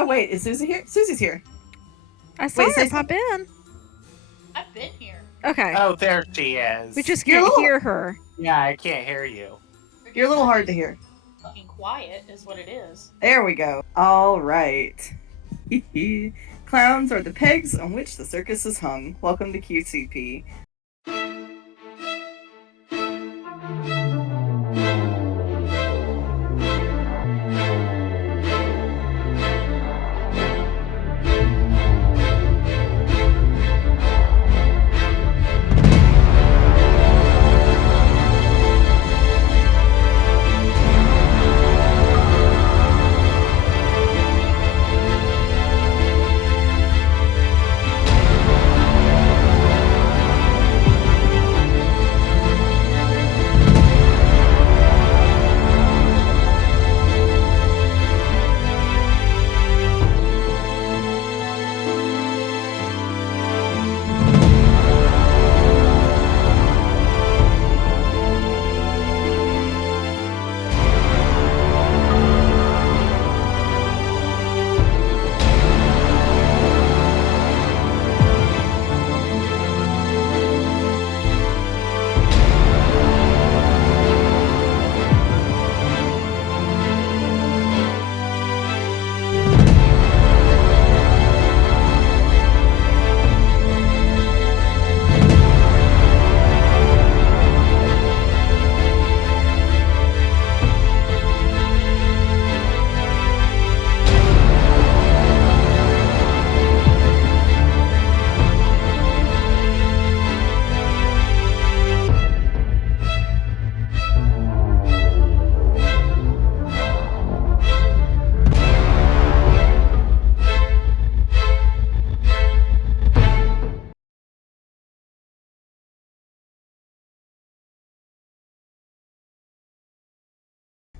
Oh wait, is Susie here? Susie's here. I saw her pop in. I've been here. Okay. Oh, there she is. We just can't hear her. Yeah, I can't hear you. You're a little hard to hear. Fucking quiet is what it is. There we go. All right. Clowns are the pegs on which the circus is hung. Welcome to QCP.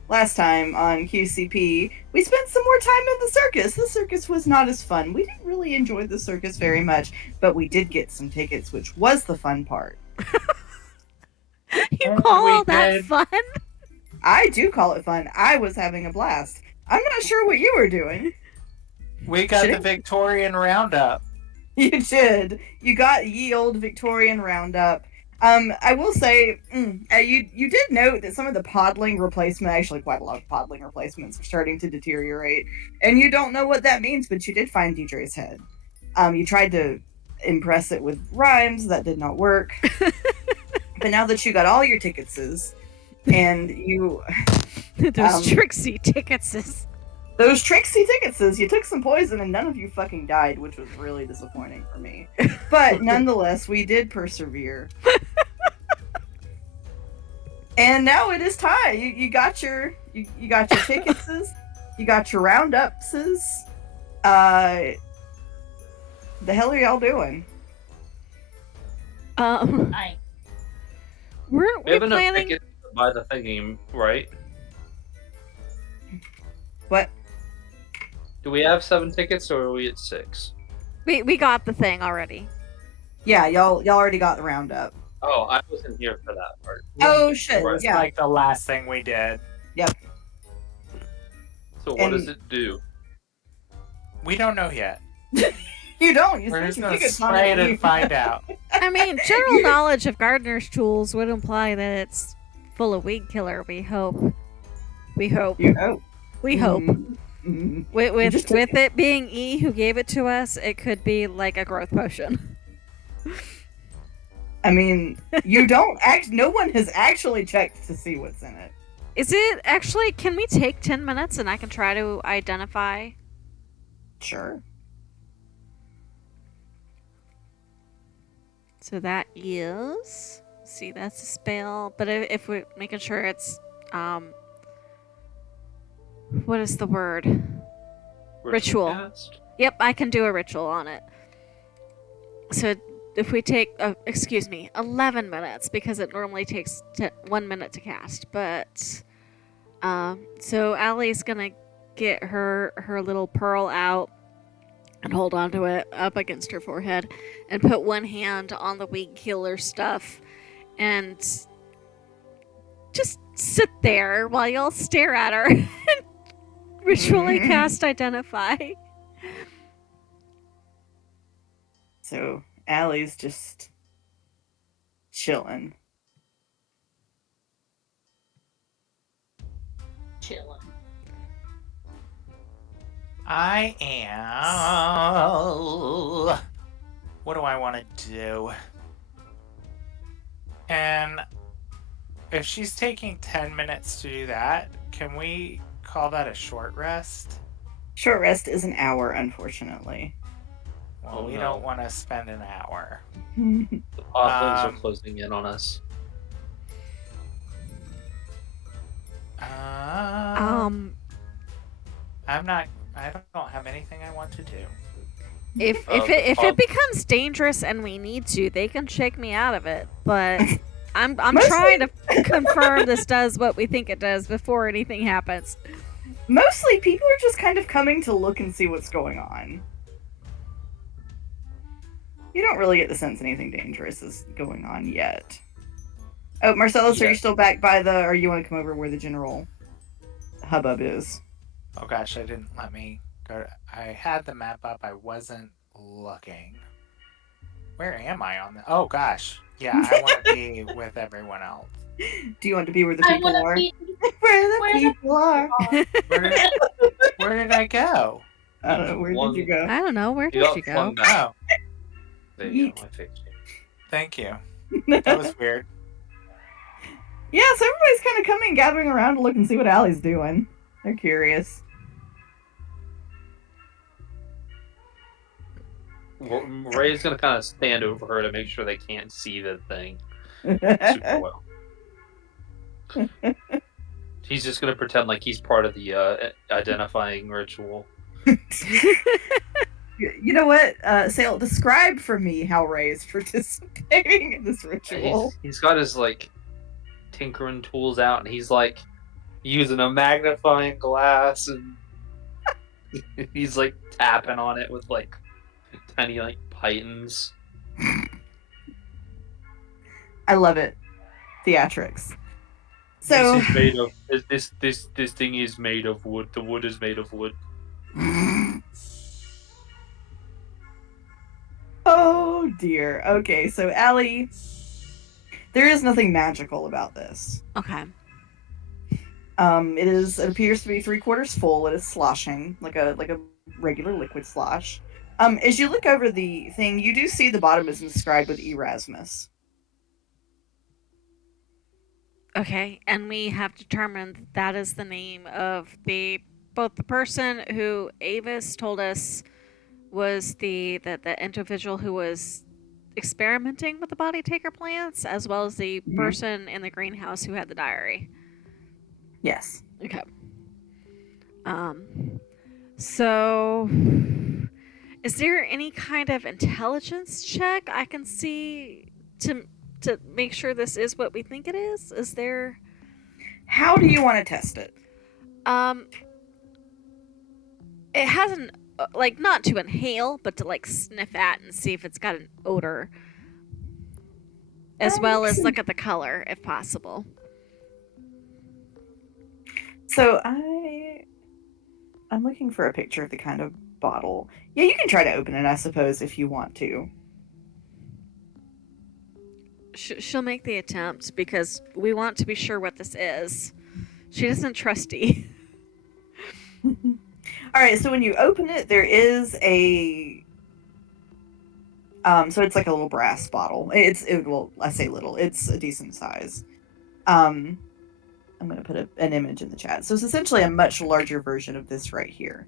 Last time on QCP, we spent some more time in the circus. The circus was not as fun. We didn't really enjoy the circus very much, but we did get some tickets, which was the fun part. You call all that fun? I do call it fun. I was having a blast. I'm not sure what you were doing. We got the Victorian Roundup. You did. You got ye old Victorian Roundup. I will say, you did note that some of the podling replacement, actually quite a lot of podling replacements, are starting to deteriorate. And you don't know what that means, but you did find Deidre's head. You tried to impress it with rhymes, that did not work. But now that you got all your ticketses, and you... Those Trixie ticketses. Those Trixie ticketses, you took some poison and none of you fucking died, which was really disappointing for me. But nonetheless, we did persevere. And now it is time. You got your ticketses, you got your roundupses. The hell are y'all doing? Weren't we enough planning? tickets to buy the thingy, right? What? Do we have 7 tickets or are we at 6? We got the thing already. Yeah, y'all already got the roundup. Oh, I wasn't here for that part. Oh shit! It was Yeah. like the last thing we did. Yep. So what does it do? We don't know yet. You don't. We're just gonna spray it and find out. I mean, general knowledge of gardener's tools would imply that it's full of weed killer. We hope. We hope. You hope. We hope. Mm-hmm. With it being E who gave it to us, it could be like a growth potion. I mean, you don't no one has actually checked to see what's in it. Is it actually, can we take 10 minutes and I can try to identify? Sure. So that is, see, that's a spell, but if we're making sure it's, what is the word? Ritual. Cast? Yep, I can do a ritual on it. So if we take, 11 minutes, because it normally takes 1 minute to cast. But, so Allie's gonna get her little pearl out and hold onto it up against her forehead and put one hand on the weed killer stuff and just sit there while y'all stare at her and ritually cast Identify. So Allie's just chilling. Chilling. I am. What do I want to do? And if she's taking 10 minutes to do that, can we call that a short rest? Short rest is an hour, unfortunately. Well, Oh, we no. don't want to spend an hour. The podlings are Um, closing in on us. I'm not. I don't have anything I want to do. If Oh, if oh. it becomes dangerous and we need to, they can shake me out of it. But I'm Mostly- trying to confirm this does what we think it does before anything happens. Mostly, people are just kind of coming to look and see what's going on. You don't really get the sense anything dangerous is going on yet. Oh, Marcellus, are Yeah. you still back by the, or you want to come over where the general hubbub is? Oh gosh, I didn't let me go. I had the map up. I wasn't looking. Where am I on the? Oh gosh, yeah. I want to be with everyone else. Do you want to be where the I people wanna are? be Where the where the people are. Where did I go? I don't know, where did you go? I don't know. Where You did got she go? flung back. Oh, There you Yeet. go. I fixed you. thank you. That was weird. Yeah, so everybody's kind of coming, gathering around to look and see what Allie's doing. They're curious. Ray's gonna kind of stand over her to make sure they can't see the thing super well. He's just gonna pretend like he's part of the identifying ritual. You know what, Sale, describe for me how Ray is participating in this ritual. He's got his like tinkering tools out, and he's like using a magnifying glass, and he's like tapping on it with like tiny like pythons. I love it. Theatrics. So, This is made of this thing is made of wood. The wood is made of wood. oh dear. Okay, so Allie, there is nothing magical about this. Okay. It appears to be 3/4 full. It is sloshing like a regular liquid slosh. As you look over the thing, you do see the bottom is inscribed with Erasmus. Okay, and we have determined that is the name of both the person who Avis told us was the individual who was experimenting with the body taker plants, as well as the Mhm. person in the greenhouse who had the diary. Yes. Okay. So is there any kind of intelligence check I can see to make sure this is what we think it is? Is there How do you want to test it? it has an like not to inhale, but to like sniff at and see if it's got an odor. As well as look at the color if possible. So I'm looking for a picture of the kind of bottle. Yeah, you can try to open it, I suppose, if you want to. She'll make the attempt because we want to be sure what this is. She doesn't trust you. All right, so when you open it, there is a so it's like a little brass bottle. Well, I say little. It's a decent size. I'm going to put an image in the chat. So it's essentially a much larger version of this right here.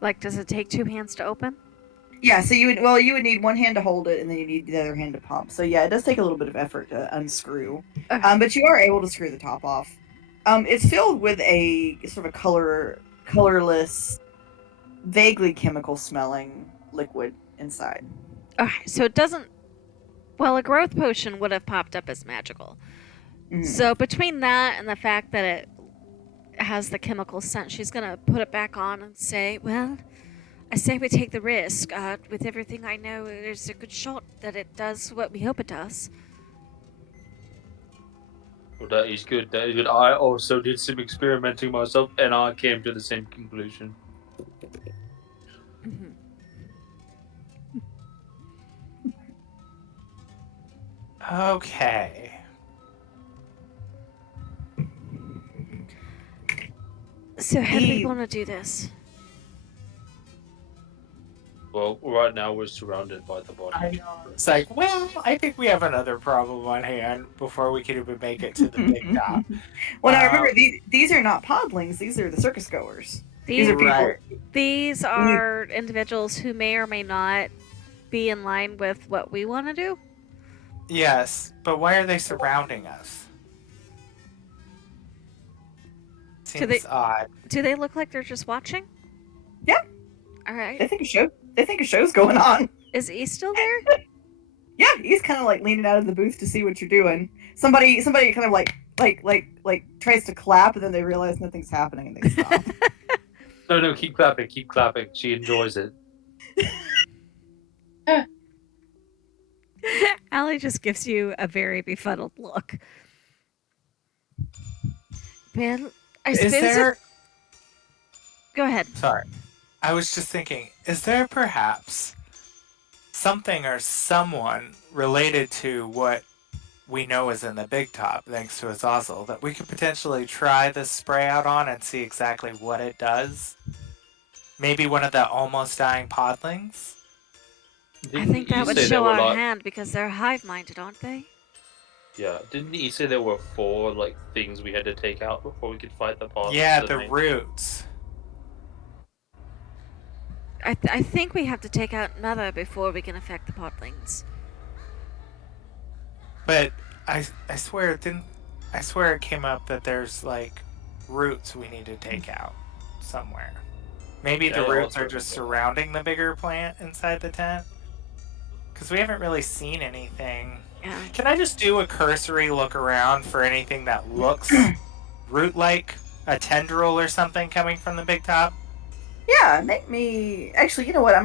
Like, does it take 2 hands to open? Yeah, so you would need one hand to hold it, and then you need the other hand to pump. So yeah, it does take a little bit of effort to unscrew. Okay. But you are able to screw the top off. It's filled with a sort of a colorless, vaguely chemical smelling liquid inside. Okay, so it doesn't. Well, a growth potion would have popped up as magical. Mhm. So between that and the fact that it has the chemical scent, she's gonna put it back on and say, "Well, I say we take the risk. With everything I know, there's a good shot that it does what we hope it does." Well, that is good. That is good. I also did some experimenting myself, and I came to the same conclusion. Mhm. Okay. So how do we He- want to do this? Well, right now we're surrounded by the I body. know. It's like, well, I think we have another problem on hand before we can even make it to the big top. Well, now remember, these are not podlings. These are the circus goers. These are people. Right. These When you- are individuals who may or may not be in line with what we want to do. Yes, but why are they surrounding us? Do they- Seems odd. Do they look like they're just watching? Yeah. All right. They think a show. They think a show's going on. Is E still there? Yeah, he's kind of like leaning out of the booth to see what you're doing. Somebody kind of like tries to clap, and then they realize nothing's happening, and they stop. No, keep clapping, keep clapping. She enjoys it. Allie just gives you a very befuddled look. Man, I Is suppose. there... Go ahead. Sorry. I was just thinking, is there perhaps something or someone related to what we know is in the big top, thanks to Azazel, that we could potentially try this spray out on and see exactly what it does? Maybe one of the almost dying podlings? I Didn't think that you would say there show were, our like- hand because they're hive-minded, aren't they? Yeah, didn't you say there were 4 like things we had to take out before we could fight the boss? Yeah, the roots. I think we have to take out another before we can affect the podlings. But I swear it didn't. I swear it came up that there's like roots we need to take out somewhere. Maybe the Yeah, roots I'll are just check it out. surrounding the bigger plant inside the tent. Because we haven't really seen anything. Yeah. Can I just do a cursory look around for anything that looks root-like, a tendril or something coming from the big top? Yeah, make me. Actually, you know what?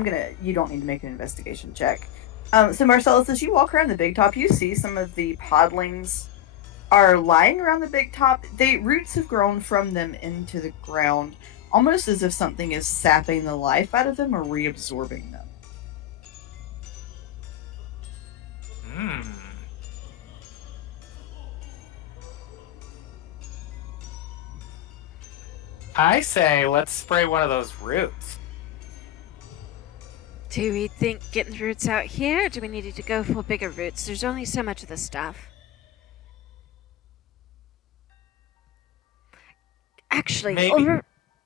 You don't need to make an investigation check. So Marcellus, as you walk around the big top, you see some of the podlings are lying around the big top. Roots have grown from them into the ground, almost as if something is sapping the life out of them or reabsorbing them. Hmm. I say let's spray one of those roots. Do we think getting roots out here, or do we need to go for bigger roots? There's only so much of this stuff. Actually, Maybe.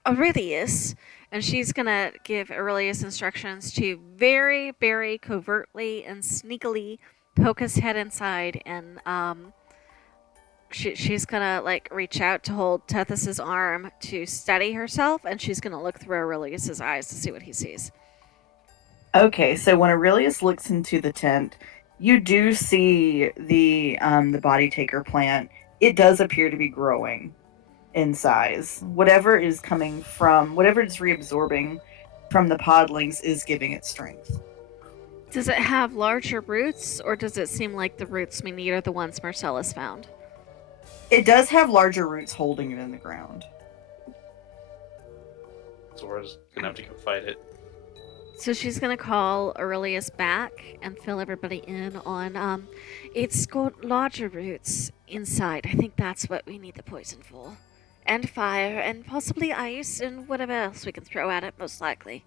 Aurelius, and she's gonna give Aurelius instructions to very, very covertly and sneakily poke his head inside, and she's gonna like reach out to hold Tethys's arm to steady herself, and she's gonna look through Aurelius's eyes to see what he sees. Okay, so when Aurelius looks into the tent, you do see the body taker plant. It does appear to be growing in size. Whatever is reabsorbing from the podlings is giving it strength. Does it have larger roots, or does it seem like the roots we need are the ones Marcellus found? It does have larger roots holding it in the ground. So we're just gonna have to go fight it. So she's gonna call Aurelius back and fill everybody in on it's got larger roots inside. I think that's what we need the poison for. And fire and possibly ice and whatever else we can throw at it, most likely.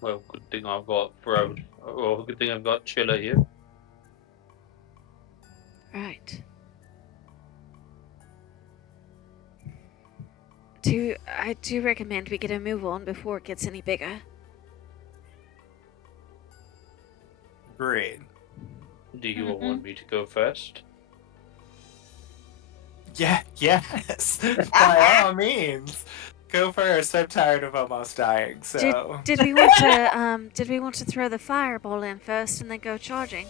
Well, good thing I've got good thing I've got Chiller here. Right. I do recommend we get a move on before it gets any bigger. Agreed. Do you all want me to go first? Yeah, yes. By all means. Go first. I'm tired of almost dying, so. Did we want to throw the fireball in first and then go charging?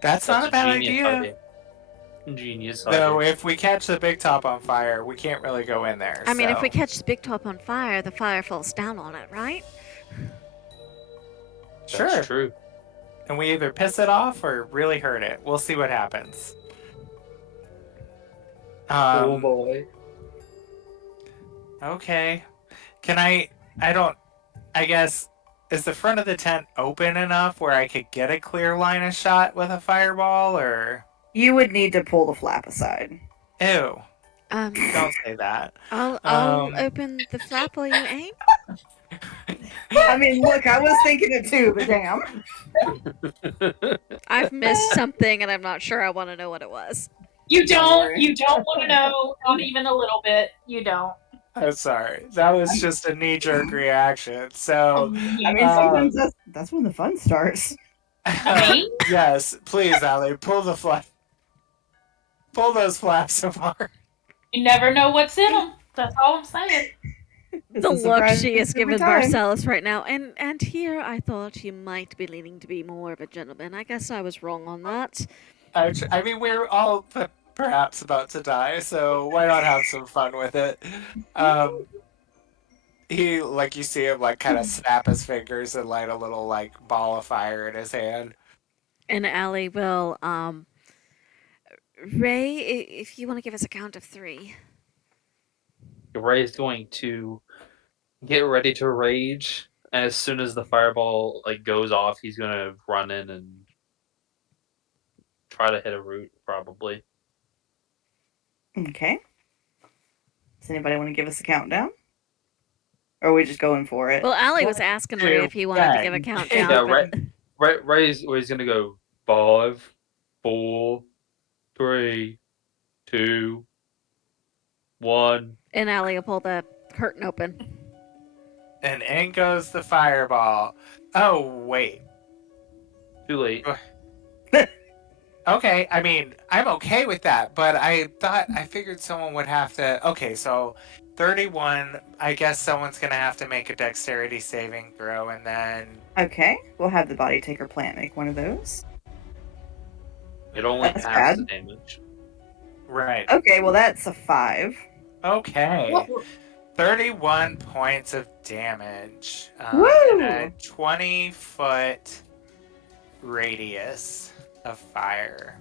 That's not a bad genius idea. Genius Though, idea. if we catch the big top on fire, we can't really go in there. I mean, if so- we catch the big top on fire, the fire falls down on it, right? Sure. That's true. And we either piss it off or really hurt it. We'll see what happens. Oh boy. Okay. Can I I guess, is the front of the tent open enough where I could get a clear line of shot with a fireball, or? You would need to pull the flap aside. Ew, Um, don't say that. I'll open the flap while you aim. I mean, look, I was thinking it too, but damn. I've missed something, and I'm not sure I want to know what it was. You Don't don't. worry. You don't want to know. Not even a little bit. You don't. I'm sorry. That was just a knee-jerk reaction. So, I mean, sometimes that's when the fun starts. Me? yes, please, Allie, pull the flap. Pull those flaps apart. You never know what's in them. That's all I'm saying. It's The a look surprise she is every giving time. Marcellus right now, and here I thought you might be leaning to be more of a gentleman. I guess I was wrong on that. I mean, we're all perhaps about to die, so why not have some fun with it? He, like, you see him, like, kind of snap his fingers and light a little, like, ball of fire in his hand. And Allie will, Ray, if you want to give us a count of 3. Ray's going to get ready to rage, and as soon as the fireball like goes off, he's gonna run in and try to hit a root, probably. Okay. Does anybody want to give us a countdown? Or are we just going for it? Well, Allie was asking Ray if he wanted to give a countdown. Yeah, but... Ray's gonna go 5, 4, 3, 2, 1. And Allie will pull the curtain open. And in goes the fireball. Oh, wait. Too late. Okay, I mean, I'm okay with that, but I figured someone would have to. Okay, so 31, I guess someone's gonna have to make a dexterity saving throw, and then. Okay, we'll have the body taker plant make one of those. It only That's halves bad. the damage. Right. Okay, well that's a 5. Okay. 31 points of damage. Woo! In a 20-foot radius of fire.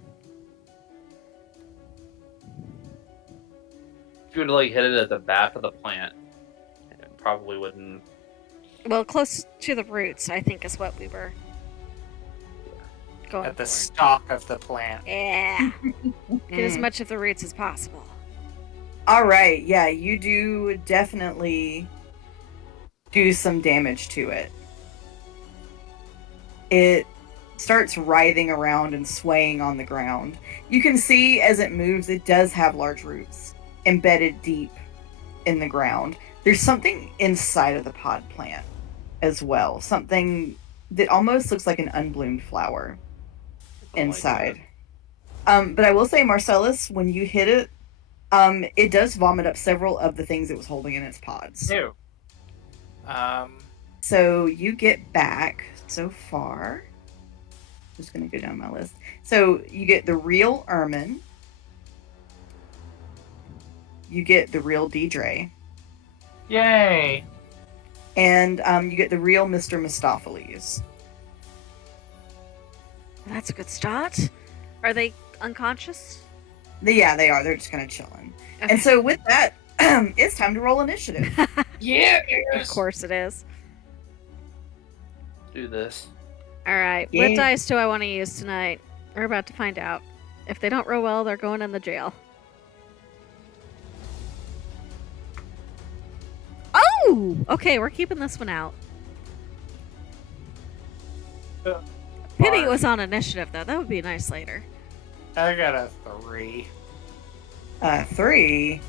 If you would like hit it at the back of the plant, it probably wouldn't. Well, close to the roots, I think, is what we were going At the for. stalk of the plant. Yeah. Get as Mm. much of the roots as possible. All right, yeah, you do definitely do some damage to it. It starts writhing around and swaying on the ground. You can see as it moves, it does have large roots embedded deep in the ground. There's something inside of the pod plant as well, something that almost looks like an unbloomed flower inside. But I will say, Marcellus, when you hit it, it does vomit up several of the things it was holding in its pods. Ew. So you get back so far. Just gonna go down my list. So you get the real Ermin. You get the real Deidre. Yay! And you get the real Mr. Mistopheles. Well, that's a good start. Are they unconscious? Yeah, they are. They're just kind of chilling. Okay. And so with that, it's time to roll initiative. Yeah. Of course it is. Do this. All right. Yeah. What dice do I want to use tonight? We're about to find out. If they don't roll well, they're going in the jail. Oh! Okay, we're keeping this one out. Pity it was on initiative, though. That would be nice later. I got a 3. 3.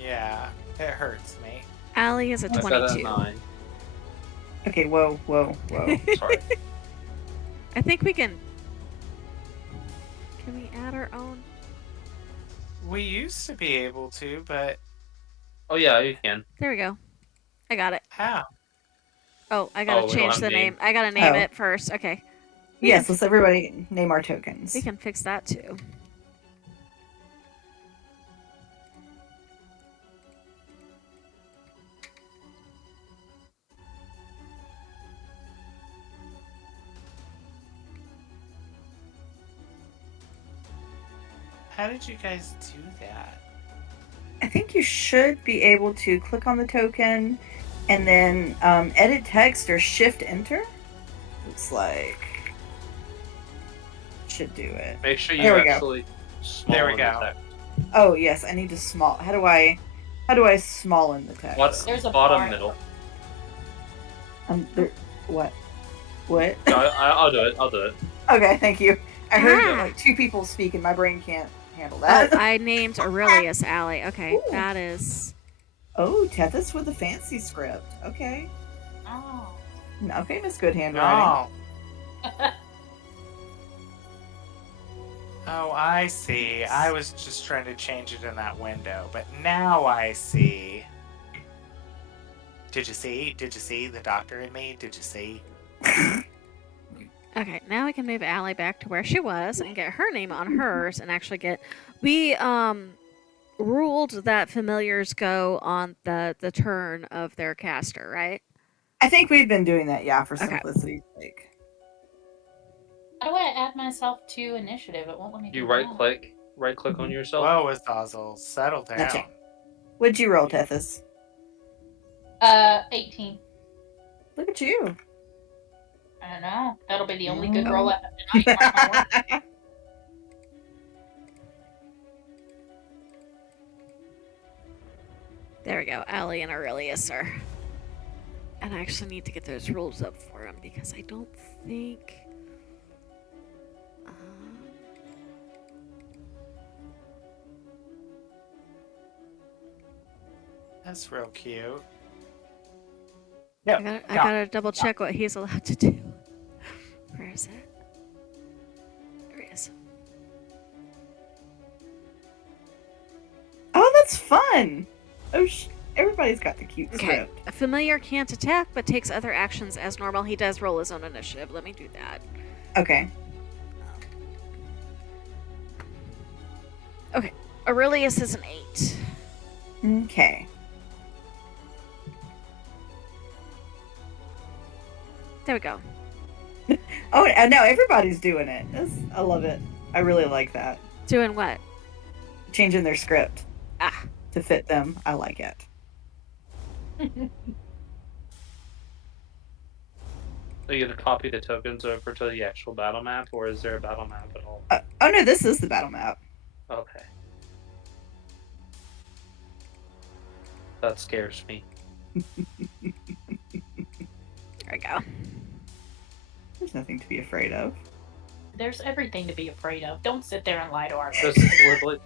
Yeah, it hurts me. Allie is a I got a 22. 9. Okay, whoa. Sorry. I think we can... Can we add our own? We used to be able to, but Oh yeah, you can. There we go. I got it. how? Oh, I gotta Oh, we don't change have the name. name. I gotta name Oh. it first. Okay. Yes, let's everybody name our tokens. We can fix that too. How did you guys do that? I think you should be able to click on the token And then edit text or shift enter. Looks like should do it. Make sure There you we go. actually small There we in go. the text. Oh yes, I need to small. How do I small in the text? What's There's a bottom bar. middle? There, what? What? No, I'll do it. I'll do it. Okay, thank you. I heard Ah. like two people speak, and my brain can't handle Oh, that. I named Aurelius Alley. Okay, Ooh. that is. Oh, Tethys with a fancy script. Okay. Oh. Okay, Miss Good Handwriting. No. Oh, I see. I was just trying to change it in that window, but now I see. Did you see? Did you see the doctor in me? Did you see? Okay, now we can move Allie back to where she was and get her name on hers and actually get. We ruled that familiars go on the turn of their caster, right? I think we've been doing that, yeah, for Okay. simplicity's sake. How do I add myself to initiative? It won't let me do You that. right click on yourself. Whoa, Azazel, settle down. Gotcha. What'd you roll, Tethys? 18. Look at you. I don't know. That'll be the only good roll I have tonight. Mark my words. There we go. Allie and Aurelius are. And I actually need to get those rules up for him because I don't think. That's real cute. I Yep. gotta double check what he's allowed to do. Where is it? There he is. Oh, that's fun. Oh, everybody's got the cute Okay. script. A familiar can't attack but takes other actions as normal. He does roll his own initiative. Let me do that. Okay. Okay. Aurelius is an 8. Okay. There we go. Oh, and now everybody's doing it. I love it. I really like that. Doing what? Changing their script Ah. to fit them. I like it. Are you gonna copy the tokens over to the actual battle map, or is there a battle map at all? Oh no, this is the battle map. Okay. That scares me. There we go. There's nothing to be afraid of. There's everything to be afraid of. Don't sit there and lie to our This is literally,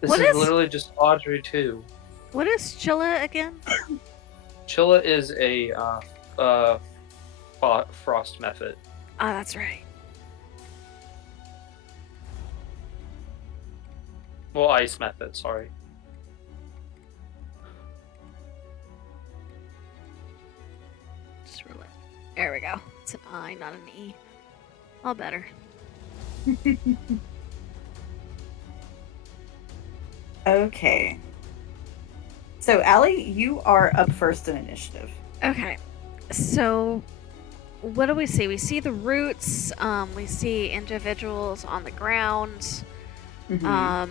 What is- literally just Audrey too. What is Chilla again? Chilla is a frost method. Ah, that's right. Well, ice method. Sorry. Just roll it. There we go. It's an I, not an E. All better. Okay. So, Allie, you are up first in initiative. Okay. So, what do we see? We see the roots. We see individuals on the ground. Mhm.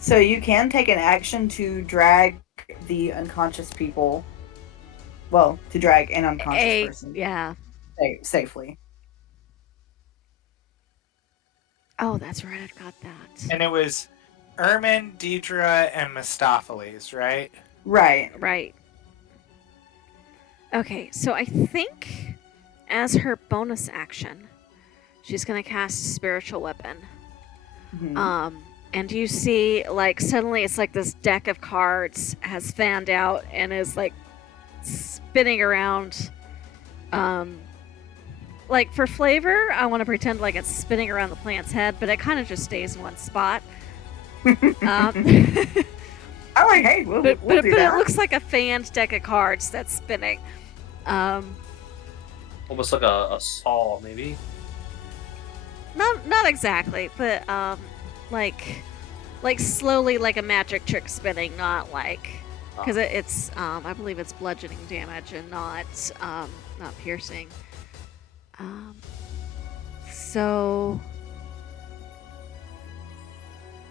So you can take an action to drag the unconscious people. Well, to drag an unconscious person Yeah. safely. Oh, that's right. I've got that. And it was Ermin, Deidre, and Mistopheles, right? Right. Right. Okay, so I think as her bonus action, she's gonna cast Spiritual Weapon. Mhm. And you see, like, suddenly it's like this deck of cards has fanned out and is like spinning around. Like for flavor, I want to pretend like it's spinning around the plant's head, but it kind of just stays in one spot. I'm like, hey, we'll But do it that. looks like a fanned deck of cards that's spinning. Almost like a saw, maybe. Not exactly, but like slowly, like a magic trick spinning, not like because it's I believe it's bludgeoning damage and not piercing. So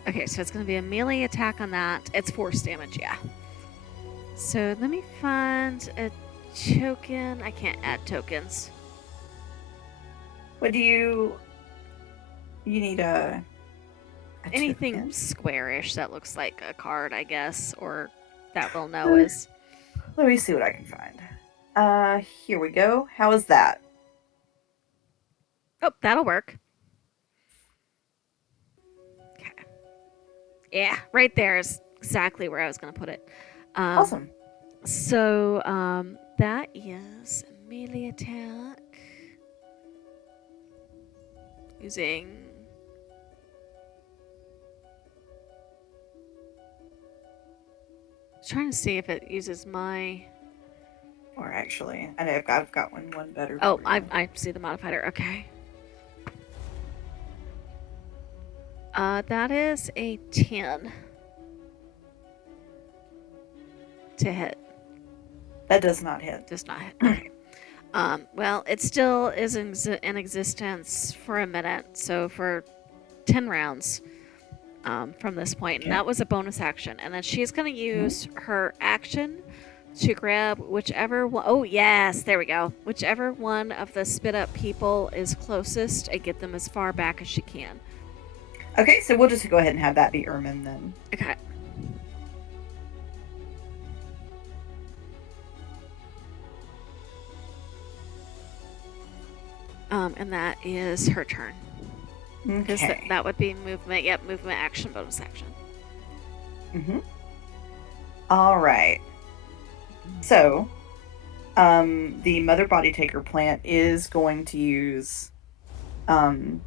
Okay, so it's going to be a melee attack on that. It's force damage, yeah. So let me find a token. I can't add tokens. What do you need a Anything token? squarish that looks like a card, I guess, or that we'll know is. Let me see what I can find. Here we go. How is that? Oh, that'll work. Okay. Yeah, right there is exactly where I was going to put it. Awesome. So, that is a melee attack. Using. Trying to see if it uses my. Or actually, I know I've got one better. Oh, for you. I see the modifier. Okay. That is a 10 to hit. That does not hit. Does not hit. Okay. Well, it still is in existence for a minute, so for 10 rounds from this point, and that was a bonus action. And then she's going to use her action to grab whichever one. Oh, yes, there we go. Whichever one of the spit up people is closest and get them as far back as she can. Okay, so we'll just go ahead and have that be Ermin then. Okay. And that is her turn. Because Okay. that would be movement. Yep, movement, action, bonus action. All right. So, the Mother Body Taker plant is going to use a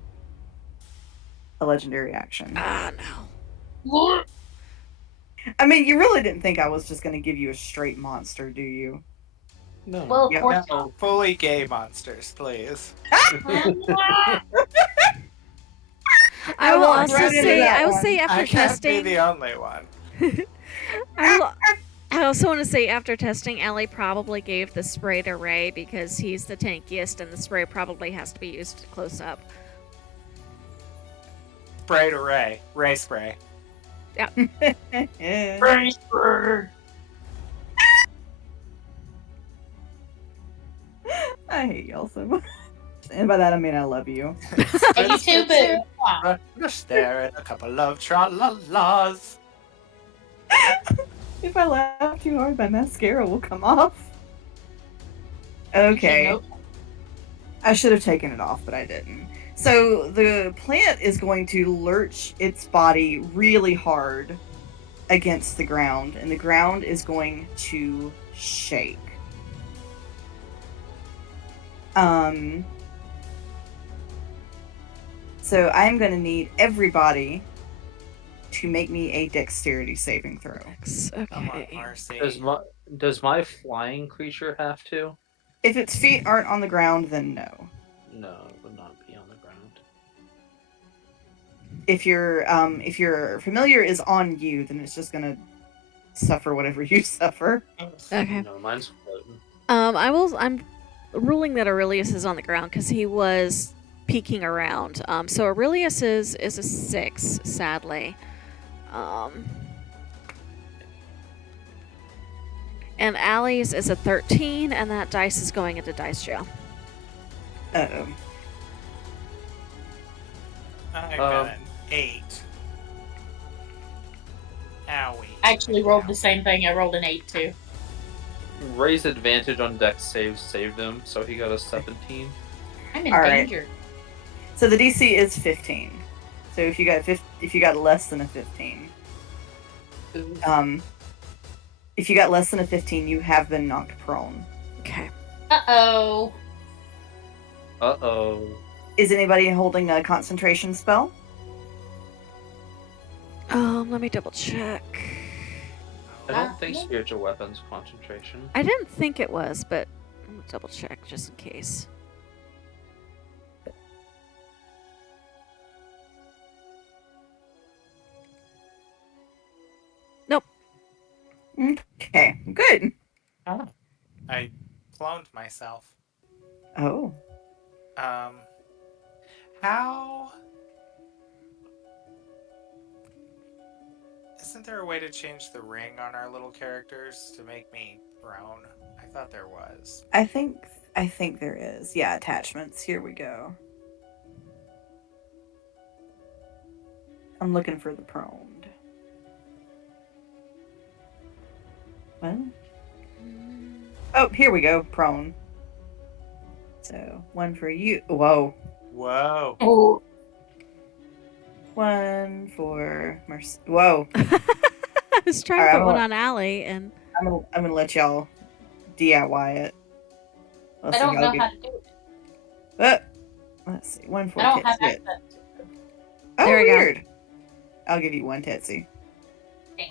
legendary action. Ah, no. What? I mean, you really didn't think I was just going to give you a straight monster, do you? No. Well, of Yeah, course No, fully gay monsters, please. not. I will walked also right into say, that I will one. say after I can't testing, be the only one. I also want to say after testing, Allie probably gave the spray to Ray because he's the tankiest, and the spray probably has to be used close up. Spray to Ray. Ray spray. I hate y'all so much. And by that I mean I love you. And you too, boo. Wow. Just there and a couple of tra-la-las. If I laugh too hard, my mascara will come off. Okay. Nope. I should have taken it off, but I didn't. So the plant is going to lurch its body really hard against the ground, and the ground is going to shake. So I'm going to need everybody to make me a dexterity saving throw. Come on, Okay. Marcy. Does my flying creature have to? If its feet aren't on the ground, then no. No, it would not be on the ground. If your familiar is on you, then it's just gonna suffer whatever you suffer. Okay. No, mine's floating. I'm ruling that Aurelius is on the ground because he was peeking around. So Aurelius is a 6, sadly. And Allie's is a 13, and that dice is going into dice jail. Uh-oh. I got an 8. Owie. I actually rolled the same thing. I rolled an 8 too. Ray's advantage on dex saves saved him, so he got a 17. I'm in All right. danger. So the DC is 15. So if you got less than a 15, if you got less than a 15, you have been knocked prone. Okay. Uh-oh. Uh-oh. Is anybody holding a concentration spell? Let me double check. I don't think Yeah. spiritual weapons concentration. I didn't think it was, but I'm gonna double check just in case. Nope. Okay, good. Oh. I cloned myself. Oh. How Wasn't there a way to change the ring on our little characters to make me prone? I thought there was. I think there is. Yeah, attachments. Here we go. I'm looking for the proned. What? Oh, here we go. Prone. So, one for you. Whoa. Whoa. Oh, One for Mercy. Whoa. I was trying to Alright, put one well- on Allie, and I'm gonna let y'all DIY it. Let's I see don't how know good- how to do it. Let's see. One for I don't have Titsy. access to it. Oh, There we go. weird. I'll give you one Titsy. What?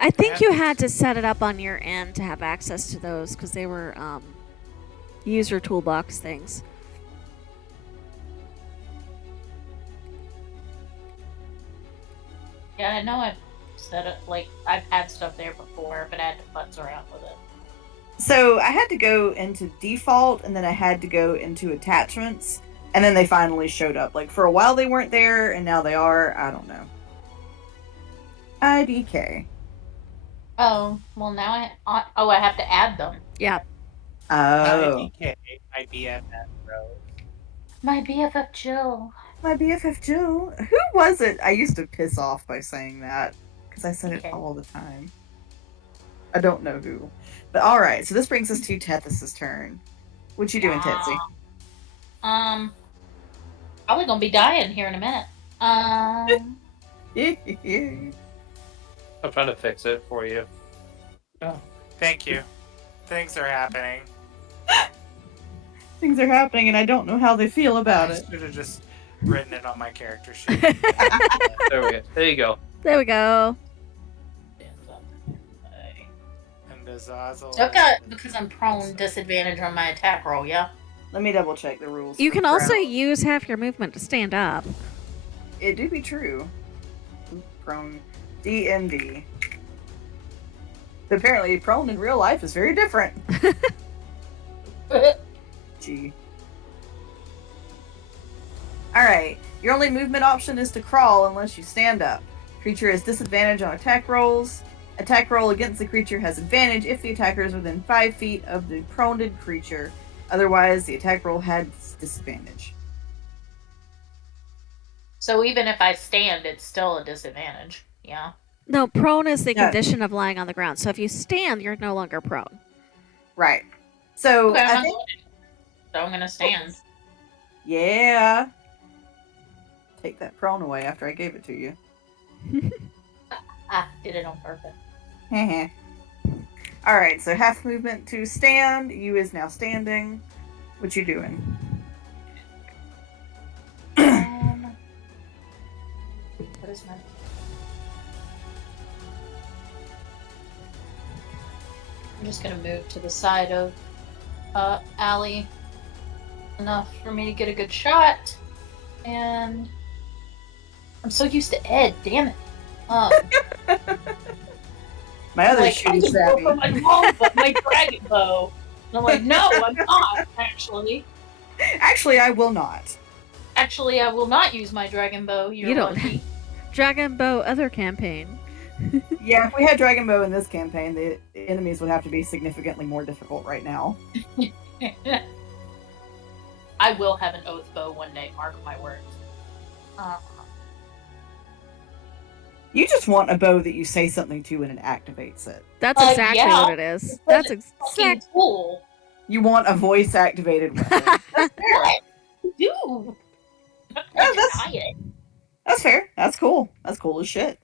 I think Yeah. you had to set it up on your end to have access to those because they were user toolbox things. Yeah, I know I've set it, like, I've had stuff there before, but I had to futz around with it. So I had to go into default, and then I had to go into attachments, and then they finally showed up. Like, for a while they weren't there, and now they are. I don't know. IDK. Oh, well now I have to add them. Yeah. Oh. IDK, my BFF, bro. My BFF Jill. My BFF Jill. Who was it? I used to piss off by saying that, because I said it Okay. all the time. I don't know who. But alright, so this brings us to Tethys' turn. What you doing, Tetsy? Probably gonna be dying here in a minute. I'm trying to fix it for you. Oh, thank you. Things are happening. Things are happening, and I don't know how they feel about I it. should have just written it on my character sheet. There we go. There you go. There we go. And Azazel. So I've got, because I'm prone, disadvantage on my attack roll, yeah? Let me double check the rules. You for can also prone. use half your movement to stand up. It do be true. Prone. DMD. But apparently, prone in real life is very different. Gee. Alright. Your only movement option is to crawl unless you stand up. Creature has disadvantage on attack rolls. Attack roll against the creature has advantage if the attacker is within 5 feet of the proned creature. Otherwise, the attack roll has disadvantage. So even if I stand, it's still a disadvantage, yeah? No, prone is the Yeah. condition of lying on the ground. So if you stand, you're no longer prone. Right. So, Okay, I'm I not think... going to. So I'm gonna stand. Yeah. Take that prone away after I gave it to you. Did it on purpose. Heh. Alright, so half movement to stand. You is now standing. What you doing? What is my... I'm just gonna move to the side of Allie enough for me to get a good shot. And I'm so used to Ed, damn it. My other Like, I shooting just go for savvy. my longbow, my dragon bow. And I'm like, no, I'm not, actually. Actually, I will not. Actually, I will not use my dragon bow. You're You don't- lucky. Dragon Bow other campaign. Yeah, if we had Dragon Bow in this campaign, the enemies would have to be significantly more difficult right now. I will have an oath bow one day, mark my words. You just want a bow that you say something to and it activates it. That's exactly yeah. what it is. But That's Fucking exactly. cool. You want a voice activated weapon. What? Dude. I'm not gonna that's- deny it. That's fair. That's cool. That's cool as shit.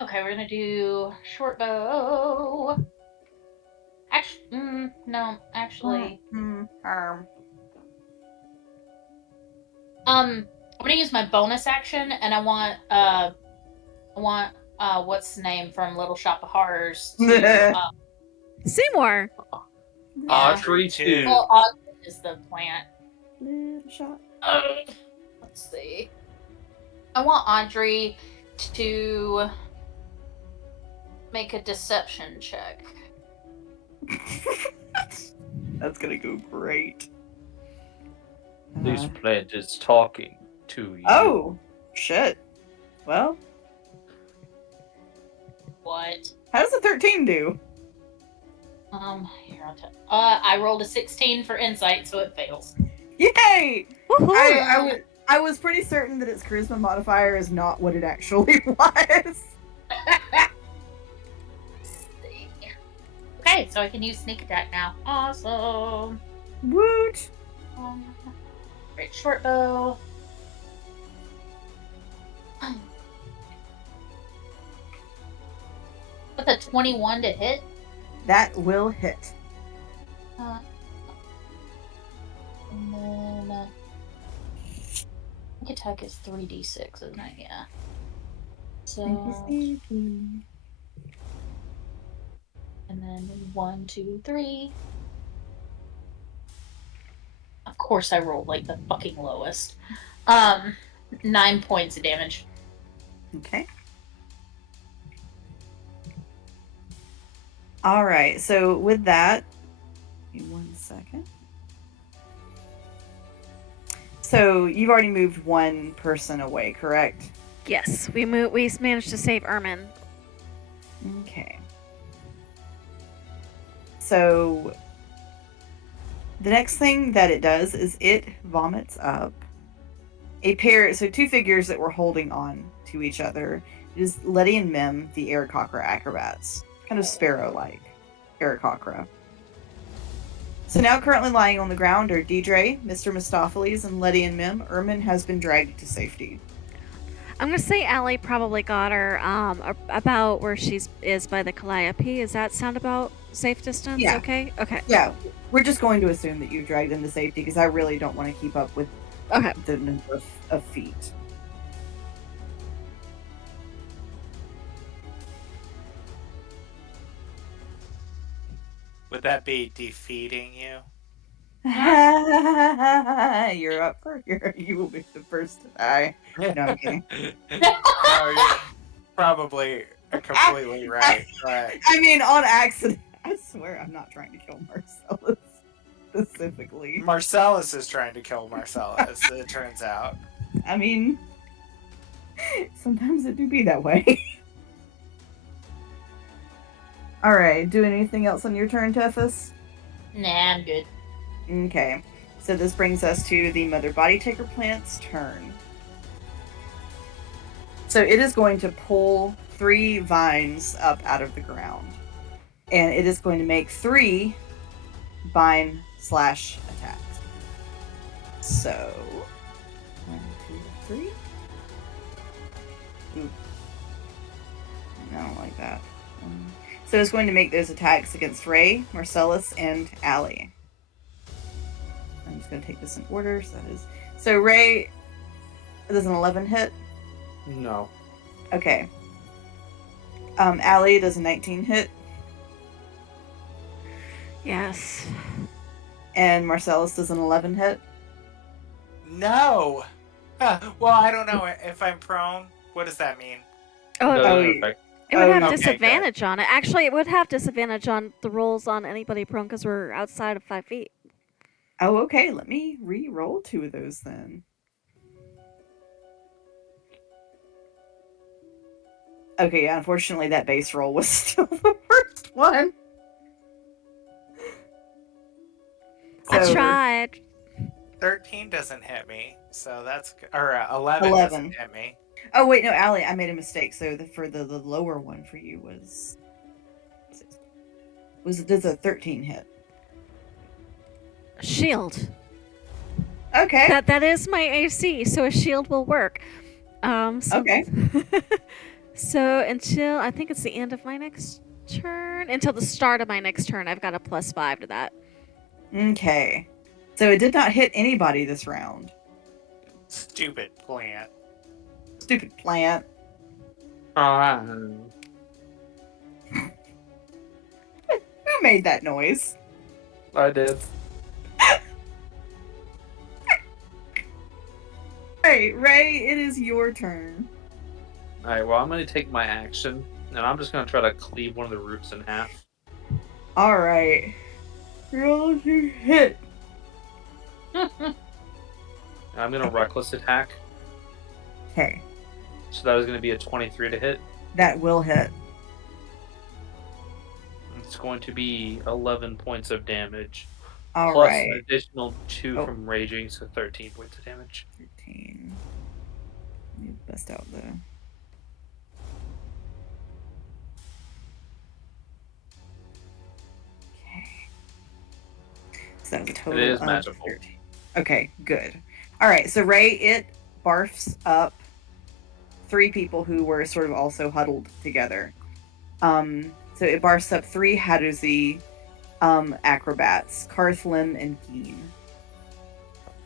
Okay, we're gonna do short bow. Actually, no, actually. I'm gonna use my bonus action, and I want what's the name from Little Shop of Horrors to, Seymour. Audrey too. well, Audrey is the plant. Little shot. Let's see. I want Audrey to make a deception check. That's gonna go great. This plant is talking to you. Oh, shit. Well, What? How does a 13 do? Here I'll tell. I rolled a 16 for insight, so it fails. Yay! Woohoo! I was pretty certain that its charisma modifier is not what it actually was. Okay, so I can use sneak attack now. Awesome. Woot! Great short bow. With a 21 to hit. That will hit. And then sneak attack is 3d6, isn't it? Yeah. So and then 1, 2, 3. Of course I rolled like the fucking lowest. 9 points of damage. Okay. Alright, so with that, give me 1 second. So you've already moved one person away, correct? Yes, we managed to save Ermin. Okay. So the next thing that it does is it vomits up so two figures that were holding on to each other. It is Letty and Mim, the Aarakocra acrobats. Kind of sparrow-like Aarakocra. So now currently lying on the ground are Deidre, Mr. Mistopheles, and Letty and Mim. Ermin has been dragged to safety. I'm gonna say Allie probably got her about where she's is by the Calliope. Does that sound about safe distance? Yeah. Okay. Okay. Yeah, we're just going to assume that you've dragged them to safety because I really don't want to keep up with Okay. the number of feet. Would that be defeating you? You're up for you will be the first to die. No, I'm kidding. No, you're probably completely right. But I mean, on accident. I swear I'm not trying to kill Marcellus specifically. Marcellus is trying to kill Marcellus, it turns out. I mean, sometimes it do be that way. Alright, do anything else on your turn, Tethys? Nah, I'm good. Okay, so this brings us to the Mother Body Taker plant's turn. So it is going to pull 3 vines up out of the ground. And it is going to make 3 vine slash attacks. So 1, 2, 3. Ooh. I don't like that. So it's going to make those attacks against Ray, Marcellus, and Allie. I'm just going to take this in order. So Ray, does an 11 hit? No. Okay. Allie, does a 19 hit? Yes. And Marcellus, does an 11 hit? No! Well, I don't know. If I'm prone, what does that mean? Oh, No, oh, no, yeah. okay. it would have okay, disadvantage on it. Actually, it would have disadvantage on the rolls on anybody prone because we're outside of 5 feet. Oh, okay. Let me re-roll 2 of those then. Okay, yeah, unfortunately that base roll was still the worst one. I So- tried. 13 doesn't hit me, so that's or 11 11. doesn't hit me. Oh wait, no, Allie, I made a mistake. So for the lower one for you was does a 13 hit? Shield. Okay. That is my AC, so a shield will work. So, Okay. So until I think it's the end of my next turn, until the start of my next turn, I've got a +5 to that. Okay. So it did not hit anybody this round. Stupid plant. Stupid plant. Oh, Who made that noise? I did. Hey, Ray, it is your turn. Alright, well, I'm going to take my action, and I'm just going to try to cleave one of the roots in half. All right. Roll to hit. And I'm going to reckless attack. Okay, So that was going to be a 23 to hit. that will hit. it's going to be 11 points of damage. All plus right. an additional 2 Oh. from raging, so 13 points of damage. 13. Let me bust out the. Okay. So that was a total is of magical. 13. Okay, good. All right, so Ray, it barfs up 3 people who were sort of also huddled together. So it barfs up 3 Haduzi acrobats, Karthlin and Keen.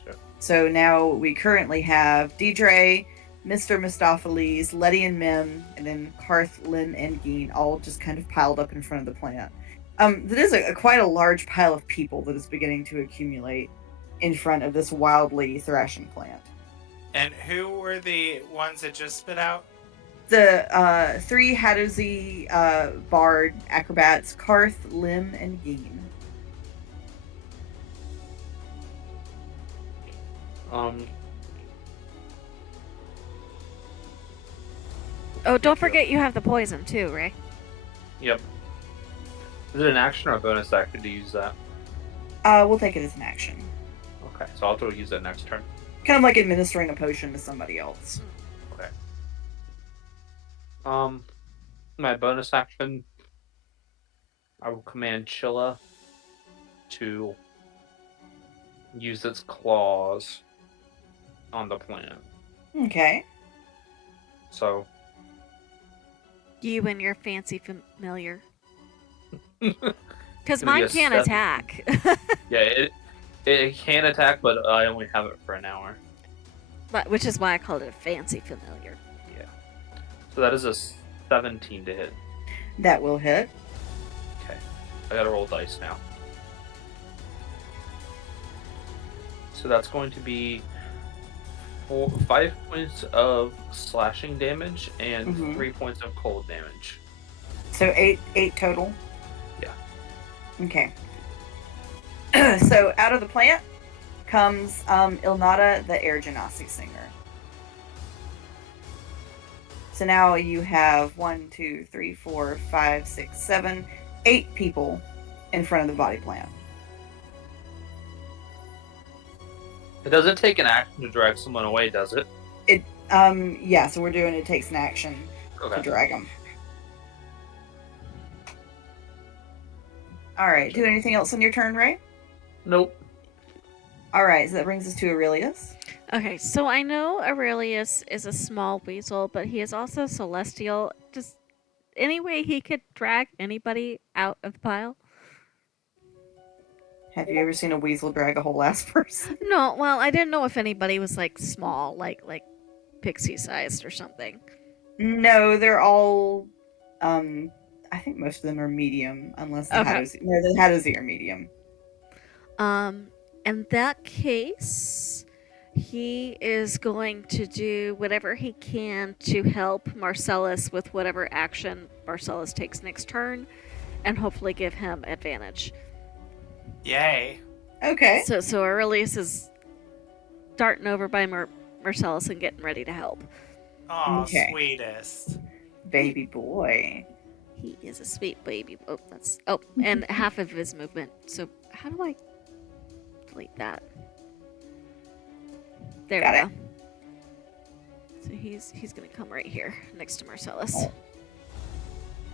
Sure. So now we currently have Deidre, Mr. Mistopheles, Letty and Mim, and then Karthlin and Geen all just kind of piled up in front of the plant. That is quite a large pile of people that is beginning to accumulate in front of this wildly thrashing plant. And who were the ones that just spit out? The 3 Haduzi bard acrobats, Karth, Lim, and Geen. Oh, don't forget you have the poison too, Ray. Yep. Is it an action or a bonus action to use that? We'll take it as an action. Okay, so I'll use that next turn. Kind of like administering a potion to somebody else. Okay. My bonus action, I will command Chilla to use its claws on the plant. Okay. So You and your fancy familiar. Because Gonna be mine a can't 7. attack. yeah, it can attack, but I only have it for an hour. But which is why I called it a fancy familiar. Yeah. So that is a 17 to hit. That will hit. Okay. I gotta roll dice now. So that's going to be 5 points of slashing damage and 3 points of cold damage. So 8 total? Yeah. Okay. So out of the plant comes Ilnata, the air gymnastics singer. So now you have 1, 2, 3, 4, 5, 6, 7, 8 people in front of the body plant. It doesn't take an action to drag someone away, does it? Yeah, so we're doing it takes an action to Okay. drag them. Alright, do anything else on your turn, Ray? Nope. Alright, so that brings us to Aurelius. Okay, so I know Aurelius is a small weasel, but he is also celestial. Just any way he could drag anybody out of the pile? Have you ever seen a weasel drag a whole ass person? No, well, I didn't know if anybody was like small, like pixie sized or something. No, they're all I think most of them are medium, unless the Okay. the Hadozi are medium. In that case, he is going to do whatever he can to help Marcellus with whatever action Marcellus takes next turn, and hopefully give him advantage. Yay. Okay. So Aurelius is darting over by Marcellus and getting ready to help. Oh, Okay. sweetest. Baby boy. He is a sweet baby. And half of his movement. So how do I delete that? There Got we it. go. So he's gonna come right here next to Marcellus. Oh.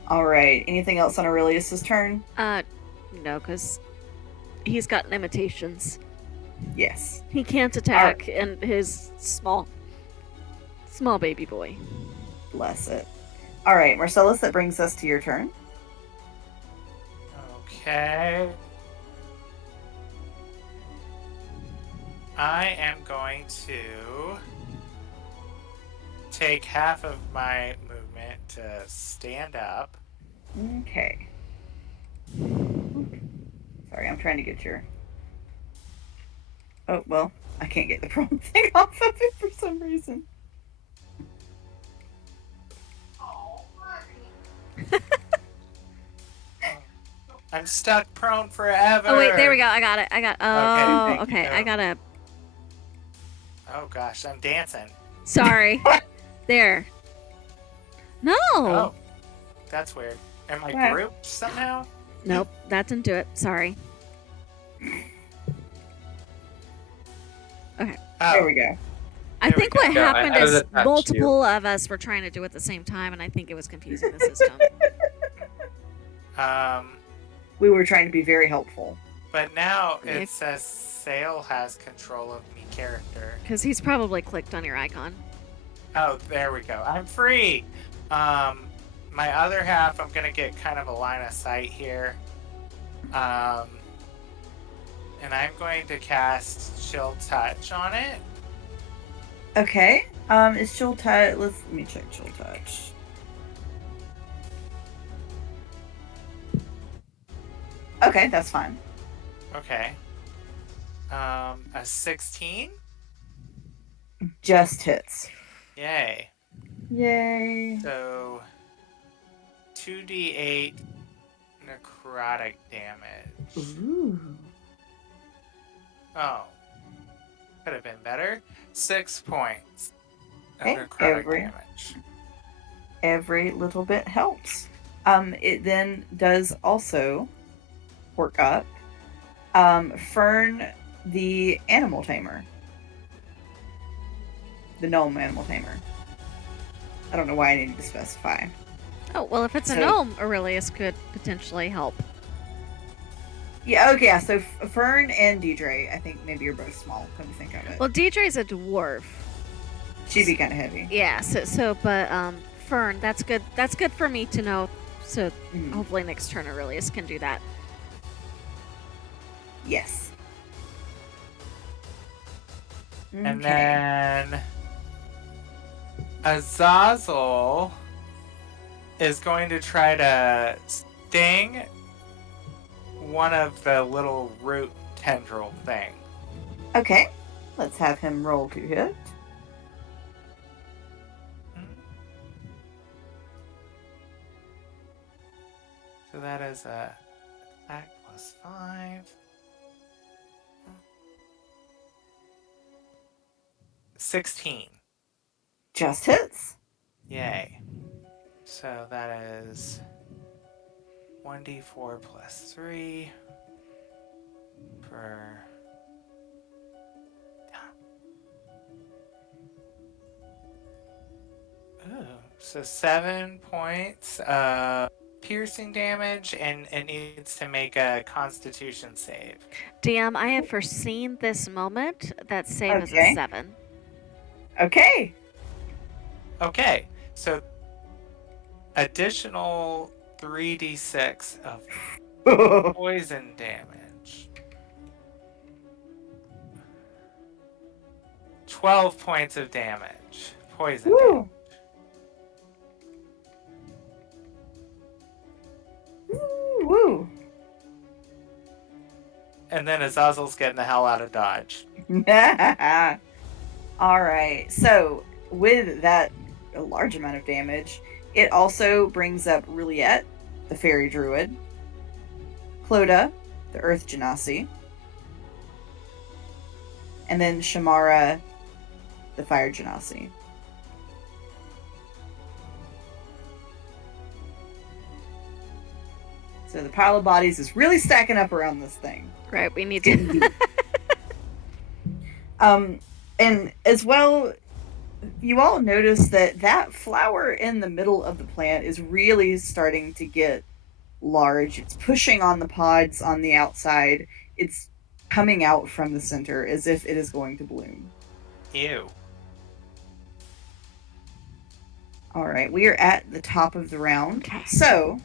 Alright. Anything else on Aurelius's turn? No, because he's got limitations. Yes. He can't attack, and his small baby boy. Bless it. Alright, Marcellus, that brings us to your turn. Okay. I am going to take half of my movement to stand up. Okay. Sorry, I'm trying to get your... Oh, well, I can't get the prone thing off of it for some reason. I'm stuck prone forever. Oh wait, there we go. I got it. Oh, thank okay. you. I gotta. Oh gosh, I'm dancing. Sorry. There. No. Oh, that's weird. Am I What? grouped somehow? Nope, that didn't do it. Sorry. There Oh, we go. I There we think go. what Yeah, happened I was is attached to multiple of us were trying to do it at the same time, and I think it was confusing the system. We were trying to be very helpful. but now Yeah. it says Sale has control of me character. Because he's probably clicked on your icon. Oh, there we go. I'm free. My other half, I'm gonna get kind of a line of sight here. And I'm going to cast Chill Touch on it. Okay. Is Chill Touch? Let me check Chill Touch. Okay, that's fine. Okay. A 16? Just hits. Yay. Yay. So 2d8 necrotic damage. Ooh. Oh. Could have been better. 6 points of Okay, necrotic every- damage. Every little bit helps. It then does also work up. Fern, the animal tamer. The gnome animal tamer. I don't know why I needed to specify. Oh, well, if it's a So- gnome, Aurelius could potentially help. Yeah, okay, yeah, so Fern and Deidre, I think maybe you're both small, come to think of it. Well, Deidre's a dwarf. She'd be kind of heavy. Yeah, but Fern, that's good. That's good for me to know. So Mhm. hopefully next turn Aurelius can do that. Yes. And Okay. then Azazel is going to try to sting one of the little root tendril thing. Okay, let's have him roll to hit. So that is a attack +5. 16. Just hits. Yay. So that is 1d4 plus 3 per. Ooh, so 7 points of piercing damage, and it needs to make a constitution save. DM, I have foreseen this moment. That save is a Okay. 7. Okay. Okay, so additional 3d6 of poison damage. 12 points of damage. Poison damage. Woo. Woo, woo. And then Azazel's getting the hell out of Dodge. All right. So with that a large amount of damage, it also brings up Ruliette, the fairy druid, Cloda, the earth genasi, and then Shamara, the fire genasi. So the pile of bodies is really stacking up around this thing. Right, we need to. And as well, you all notice that that flower in the middle of the plant is really starting to get large. It's pushing on the pods on the outside. It's coming out from the center as if it is going to bloom. Ew. All right, we are at the top of the round. Okay. So,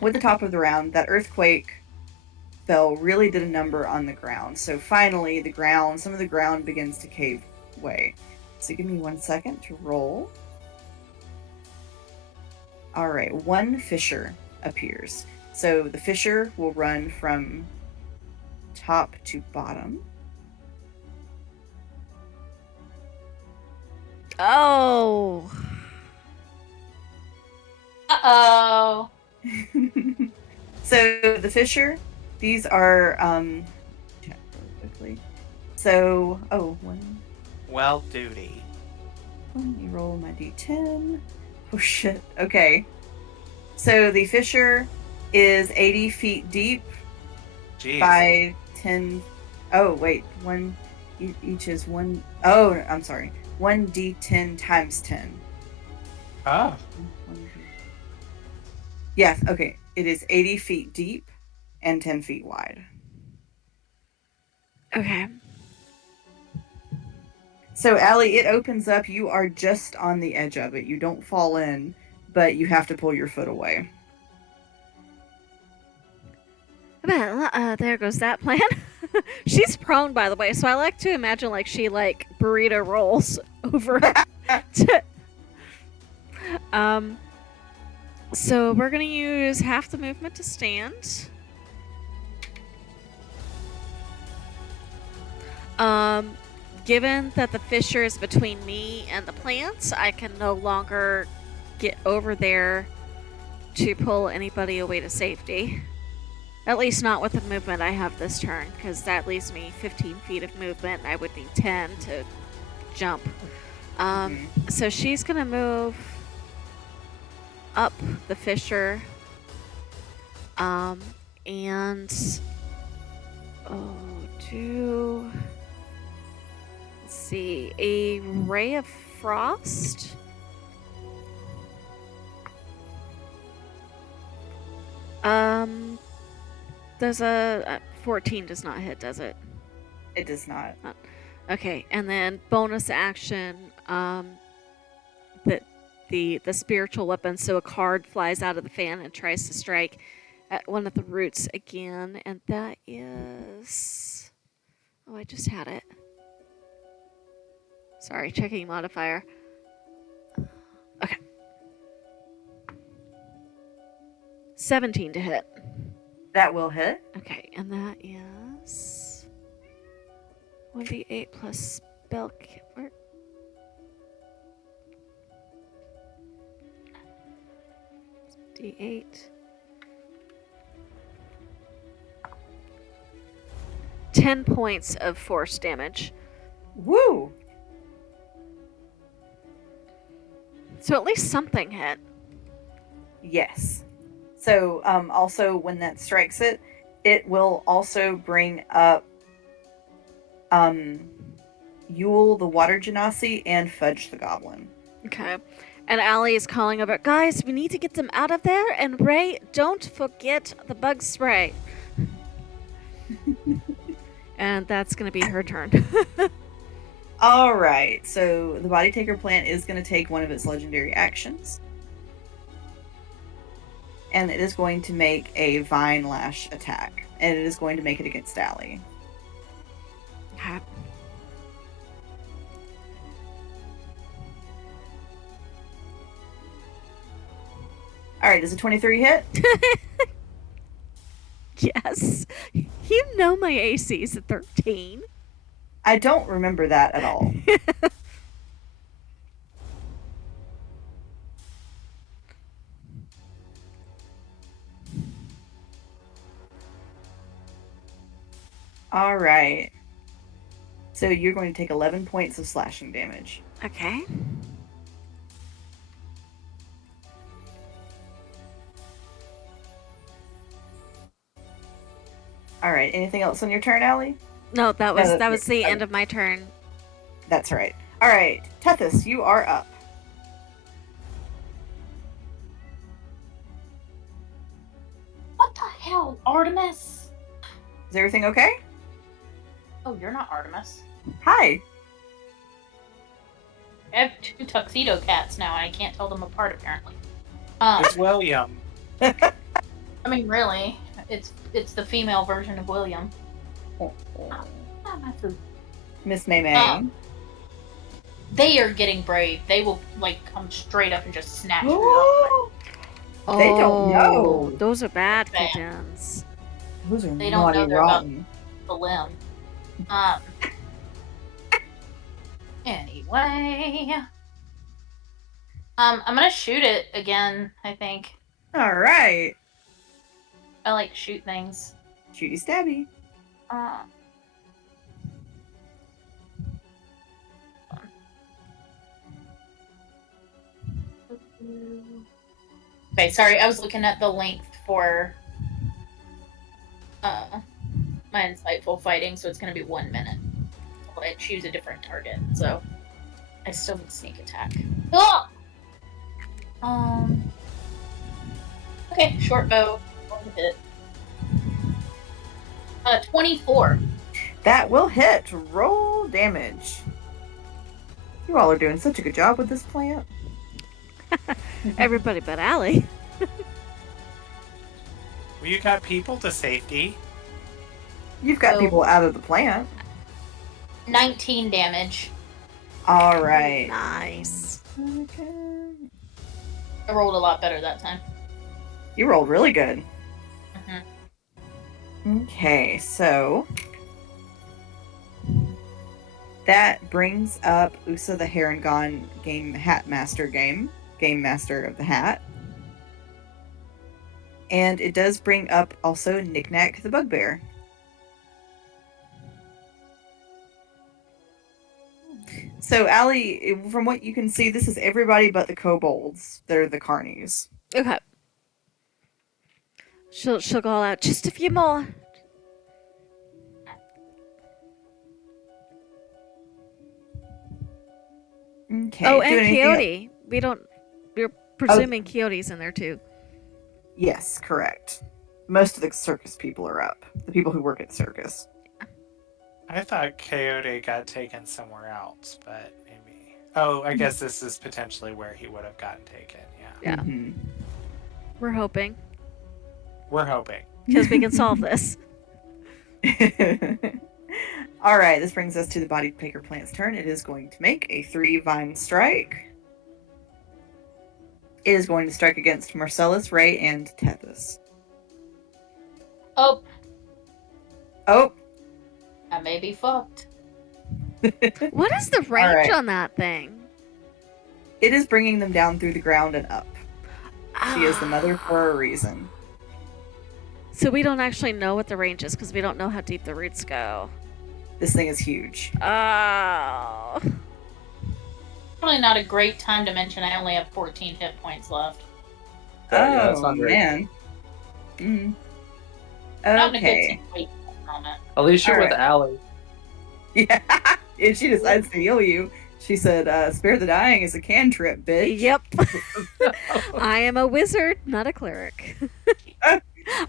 with the top of the round, that earthquake spell really did a number on the ground. So finally, some of the ground begins to cave away. So give me 1 second to roll. All right, one fissure appears. So the fissure will run from top to bottom. Oh. Uh-oh. So the fissure, these are check really quickly. So Well, duty. let me roll my d10. Oh shit. Okay. So the fissure is 80 feet deep Jeez. by 10. Oh, wait. One. Each is one. Oh, I'm sorry. 1d10 times 10. Oh. Yes, okay. It is 80 feet deep and 10 feet wide. Okay. So, Allie, it opens up. You are just on the edge of it. You don't fall in, but you have to pull your foot away. Well, there goes that plan. She's prone, by the way, so I like to imagine like she like burrito rolls over. So we're gonna use half the movement to stand. Given that the fissure is between me and the plants, I can no longer get over there to pull anybody away to safety. At least not with the movement I have this turn, because that leaves me 15 feet of movement, and I would need 10 to jump. So she's gonna move up the fissure, and do, let's see, a ray of frost. Does a 14 does not hit, does it? It does not. Okay, and then bonus action, the spiritual weapon. So a card flies out of the fan and tries to strike at one of the roots again, and that is. Oh, I just had it. Sorry, checking modifier. Okay. 17 to hit. That will hit. Okay, and that is 1d8 plus spell work. D8. Ten points of force damage. Woo! So at least something hit. Yes. So, also when that strikes it, it will also bring up Yule the Water Genasi and Fudge the Goblin. Okay. And Allie is calling over, guys, we need to get them out of there. And Ray, don't forget the bug spray. And that's going to be her turn. All right. So the Body Taker plant is going to take one of its legendary actions. And it is going to make a Vine Lash attack. And it is going to make it against Allie. Okay. All right. Does a 23 hit? Yes. You know my AC is a 13. I don't remember that at all. All right. So you're going to take 11 points of slashing damage. Okay. All right. Anything else on your turn, Allie? No, that was the okay. end of my turn. That's right. All right. Tethys, you are up. What the hell, Artemis? Is everything okay? Oh, you're not Artemis. Hi. I have two tuxedo cats now, and I can't tell them apart apparently. It's William. I mean, really, it's the female version of William. Not my food. Miss May May. They are getting brave. They will come straight up and just snatch me off. They don't know. Those are bad Bad. kittens. Those are They don't naughty know they're about rotten. the limb. Anyway, I'm gonna shoot it again. I think All right. I like to shoot things. Shooty stabby. Okay, sorry, I was looking at the length for my insightful fighting, so it's going to be 1 minute. But I choose a different target, so I still need sneak attack. Ah! Okay, short bow. One hit. 24. That will hit. Roll damage. You all are doing such a good job with this plant. Everybody but Allie. Well, you got people to safety. You've got So- people out of the plant. 19 damage. All right. Nice. Okay. I rolled a lot better that time. You rolled really good. Mhm. Okay, so that brings up Usa the Harangon Game Master of the Hat. And it does bring up also Knick-Knack the Bugbear. So, Allie, from what you can see, this is everybody but the kobolds. They're the carnies. Okay. She'll call out just a few more. Okay. Oh, do and anything Coyote. We're presuming Coyote's in there too. Yes, correct. Most of the circus people are up. The people who work at the circus. I thought Coyote got taken somewhere else, but maybe. Oh, I guess this is potentially where he would have gotten taken. Yeah. Yeah. Mhm. We're hoping We're hoping. because we can solve this. All right, this brings us to the body picker plant's turn. It is going to make a 3 vine strike. It is going to strike against Marcellus, Ray, and Tethys. Oh, Oh, I may be fucked. What is the range right. on that thing? it is bringing them down through the ground and up. She is the mother for a reason. So we don't actually know what the range is because we don't know how deep the roots go. This thing is huge. Oh. Probably not a great time to mention I only have 14 hit points left. Yeah, that's Oh, not great. man. Mm. Not in a good Okay. situation at the moment. At least you're All with right. Allie. Yeah. If she decides to heal you, she said, spare the dying is a cantrip, bitch. Yep. I am a wizard, not a cleric.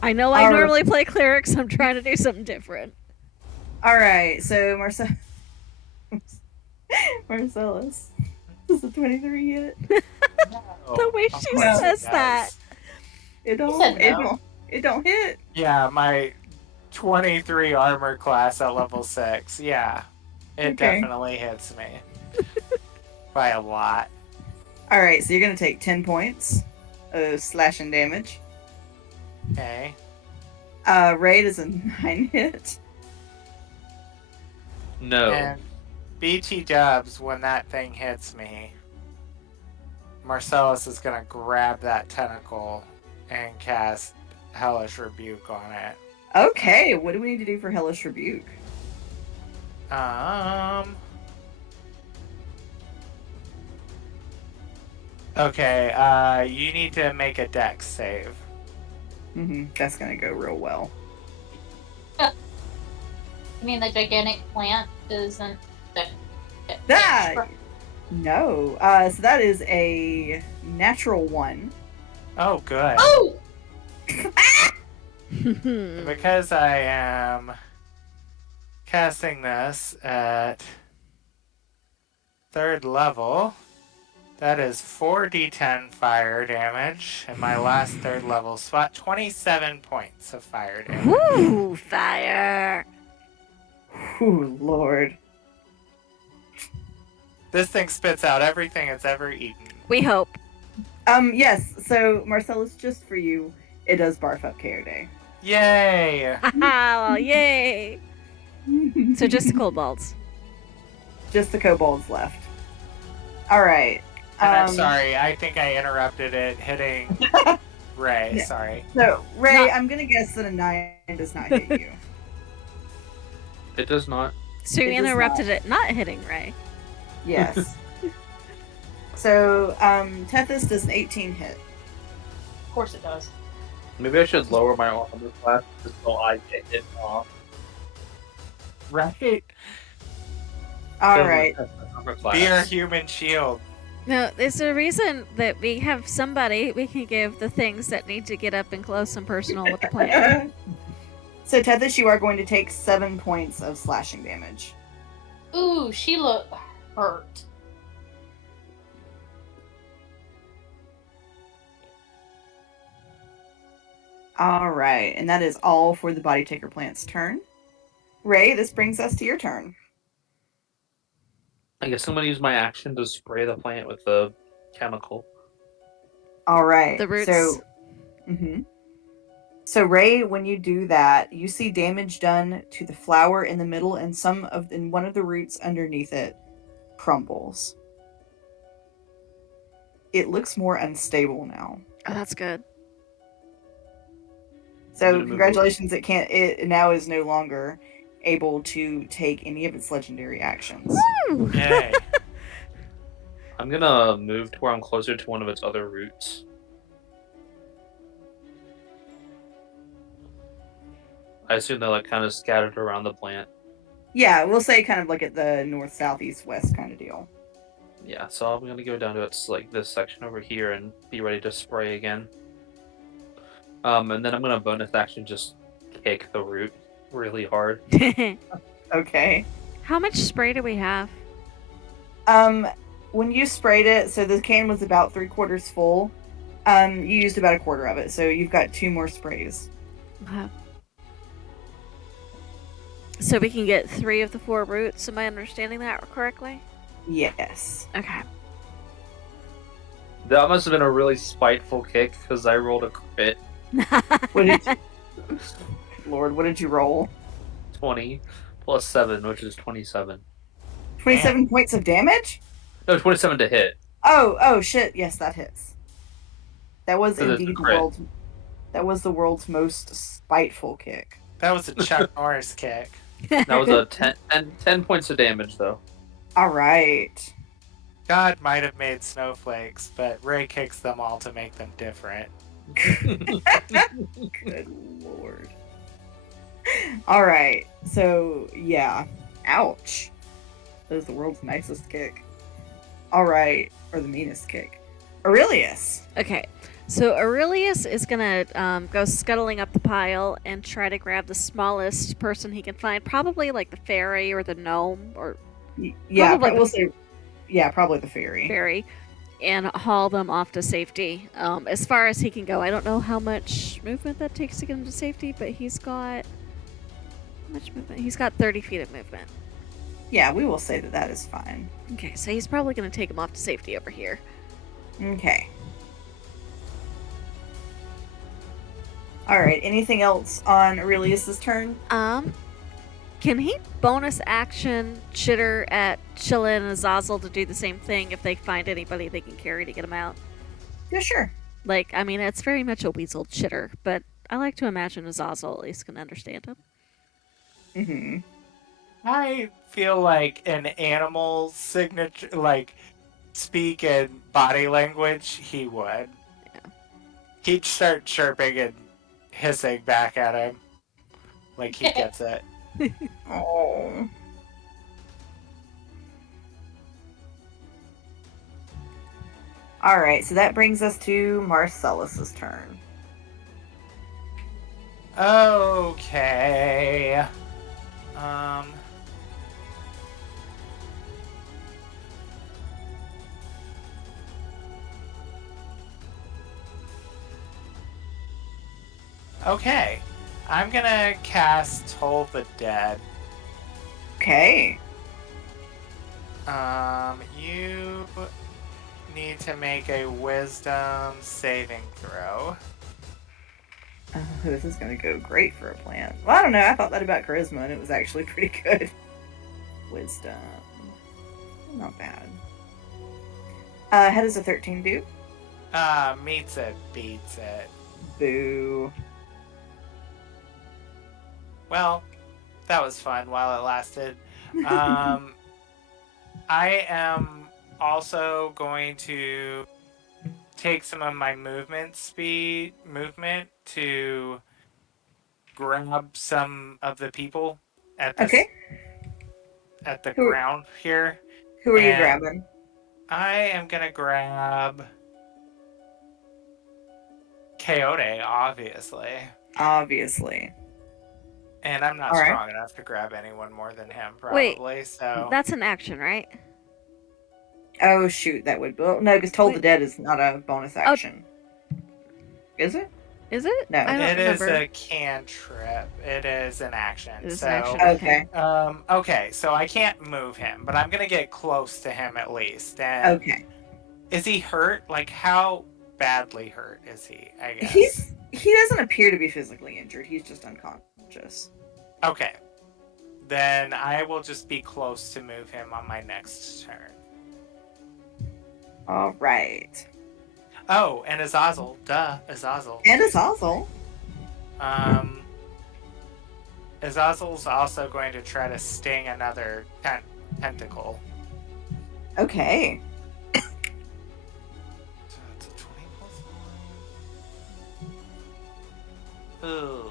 I know I All right. normally play clerics. I'm trying to do something different. All right, so Marcellus. This is a 23 hit. The way of she course it says that. does. It don't. said It no. don't. It don't hit. Yeah, my 23 armor class at level 6. Yeah. It Okay. definitely hits me. By a lot. All right, so you're gonna take 10 points of slashing damage. Okay. Raid is a 9 hit. No. And BT dubs, when that thing hits me, Marcellus is gonna grab that tentacle and cast Hellish Rebuke on it. Okay, what do we need to do for Hellish Rebuke? Okay, you need to make a dex save. That's gonna go real well. I mean, the gigantic plant isn't. That no. So that is a natural 1. Oh, good. Oh! Because I am casting this at 3rd level, that is 4d10 fire damage, and my last 3rd level spot, 27 points of fire damage. Ooh, fire. Ooh, Lord. This thing spits out everything it's ever eaten. We hope. Yes. So Marcellus, just for you, it does barf up KO Day. Yay! Well, yay. So just the kobolds. Just the kobolds left. All right. And I'm sorry, I think I interrupted it hitting Ray. Yeah. Sorry. So Ray, No. I'm gonna guess that a 9 does not hit you. It does not. So you It does interrupted it not hitting Ray. Yes. So Tethys does an 18 hit. Of course it does. Maybe I should lower my armor class just so I get hit off. Right? All right. Armor Be our class. human shield. No, there's a reason that we have somebody we can give the things that need to get up and close and personal with the plant. So, Tethys, you are going to take 7 points of slashing damage. Ooh, she look hurt. All right, and that is all for the Body Taker plant's turn. Ray, this brings us to your turn. I guess I'm gonna use my action to spray the plant with the chemical. All right. The roots. So Ray, when you do that, you see damage done to the flower in the middle, and one of the roots underneath it crumbles. It looks more unstable now. Oh, that's good. So congratulations, it now is no longer able to take any of its legendary actions. Woo! Yay. I'm gonna move to where I'm closer to one of its other roots. I assume they're like kind of scattered around the plant. Yeah, we'll say kind of like at the north, south, east, west kind of deal. Yeah, so I'm gonna go down to its like this section over here and be ready to spray again. And then I'm gonna bonus action just kick the root really hard. Okay. How much spray do we have? When you sprayed it, so the can was about 3/4 full. You used about 1/4 of it, so you've got 2 more sprays. Okay. So we can get 3 of the 4 roots. Am I understanding that correctly? Yes. Okay. That must have been a really spiteful kick because I rolled a crit. What did Lord, what did you roll? 20 plus 7, which is 27. 27 points of damage? No, 27 to hit. Oh shit, yes, that hits. That was So that's indeed a crit. the world's most spiteful kick. That was a Chuck Norris kick. That was a 10 points of damage, though. Alright. God might have made snowflakes, but Ray kicks them all to make them different. Good lord. Alright, so yeah. Ouch. That was the world's nicest kick. Alright, or the meanest kick. Aurelius. Okay. So Aurelius is gonna go scuttling up the pile and try to grab the smallest person he can find, probably like the fairy or the gnome or Yeah, Probably we'll say. Yeah, probably the fairy. fairy, and haul them off to safety. As far as he can go, I don't know how much movement that takes to get him to safety, but he's got how much movement? He's got 30 feet of movement. Yeah, we will say that is fine. Okay, so he's probably gonna take him off to safety over here. Okay. Alright, anything else on Aurelius's turn? Can he bonus action chitter at Chilla and Azazel to do the same thing if they find anybody they can carry to get him out? Yeah, sure. Like, I mean, it's very much a weasel chitter, but I like to imagine Azazel at least can understand him. Mm-hmm. I feel like an animal signature, like speak in body language, he would. Yeah. He'd start chirping and hissing back at him. Like he gets it. Oh. Alright, so that brings us to Marcellus's turn. Okay. Okay. I'm gonna cast Toll the Dead. Okay. You need to make a Wisdom saving throw. Oh, this is going to go great for a plant. Well, I don't know. I thought that about charisma, and it was actually pretty good. Wisdom. Not bad. How does a 13 do? Meets it, beats it. Boo. Well, that was fun while it lasted. I am also going to take some of my movement to grab some of the people at this Okay. at the Who- ground here. Who are you And grabbing? I am gonna grab Coyote, obviously. Obviously. And I'm not All right. strong enough to grab anyone more than him, Wait, probably. So That's an action, right? Oh shoot, that would no, because Toll the Wait. Dead is not a bonus action. Is it? Is it? No. I don't it is remember. a cantrip. It is an action. It is so an action. Okay. okay, so I can't move him, but I'm gonna get close to him at least. And Okay. is he hurt? Like, how badly hurt is he? I guess. He doesn't appear to be physically injured. He's just unconscious. Okay. Then I will just be close to move him on my next turn. All right. Oh, and Azazel. Duh, Azazel. And Azazel. Azazel's also going to try to sting another tentacle. Okay. So it's a 20 plus 1. Ooh.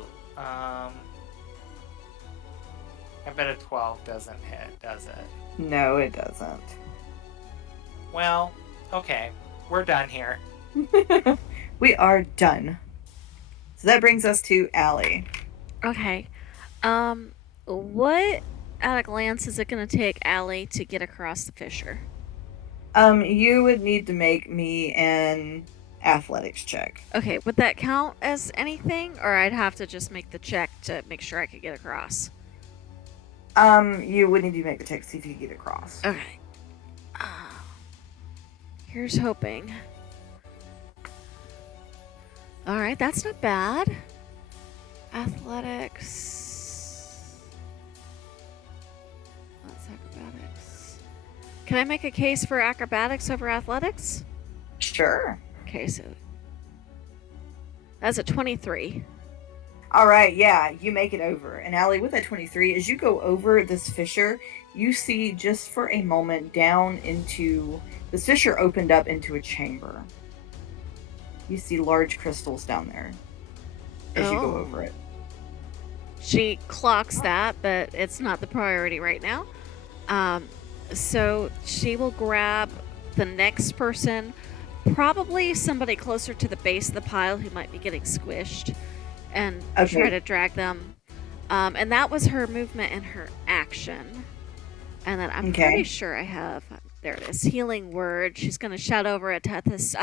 I bet a 12 doesn't hit, does it? No, it doesn't. Well, okay. We're done here. We are done. So that brings us to Allie. Okay. What at a glance is it going to take Allie to get across the fissure? You would need to make me an athletics check. Okay, would that count as anything, or I'd have to just make the check to make sure I could get across? You would need to make the check to see if you can get across. Okay. Here's hoping. Alright, that's not bad. Athletics. That's acrobatics. Can I make a case for acrobatics over athletics? Sure. Okay, so that's a 23. All right, yeah, you make it over. And Allie, with that 23, as you go over this fissure, you see just for a moment down into this fissure opened up into a chamber. You see large crystals down there as you go Oh. over it. She clocks that, but it's not the priority right now. So she will grab the next person, probably somebody closer to the base of the pile who might be getting squished, and Okay. try to drag them. And that was her movement and her action. And then I'm Okay. pretty sure I have, there it is, healing word. She's going to shout over at Tethys.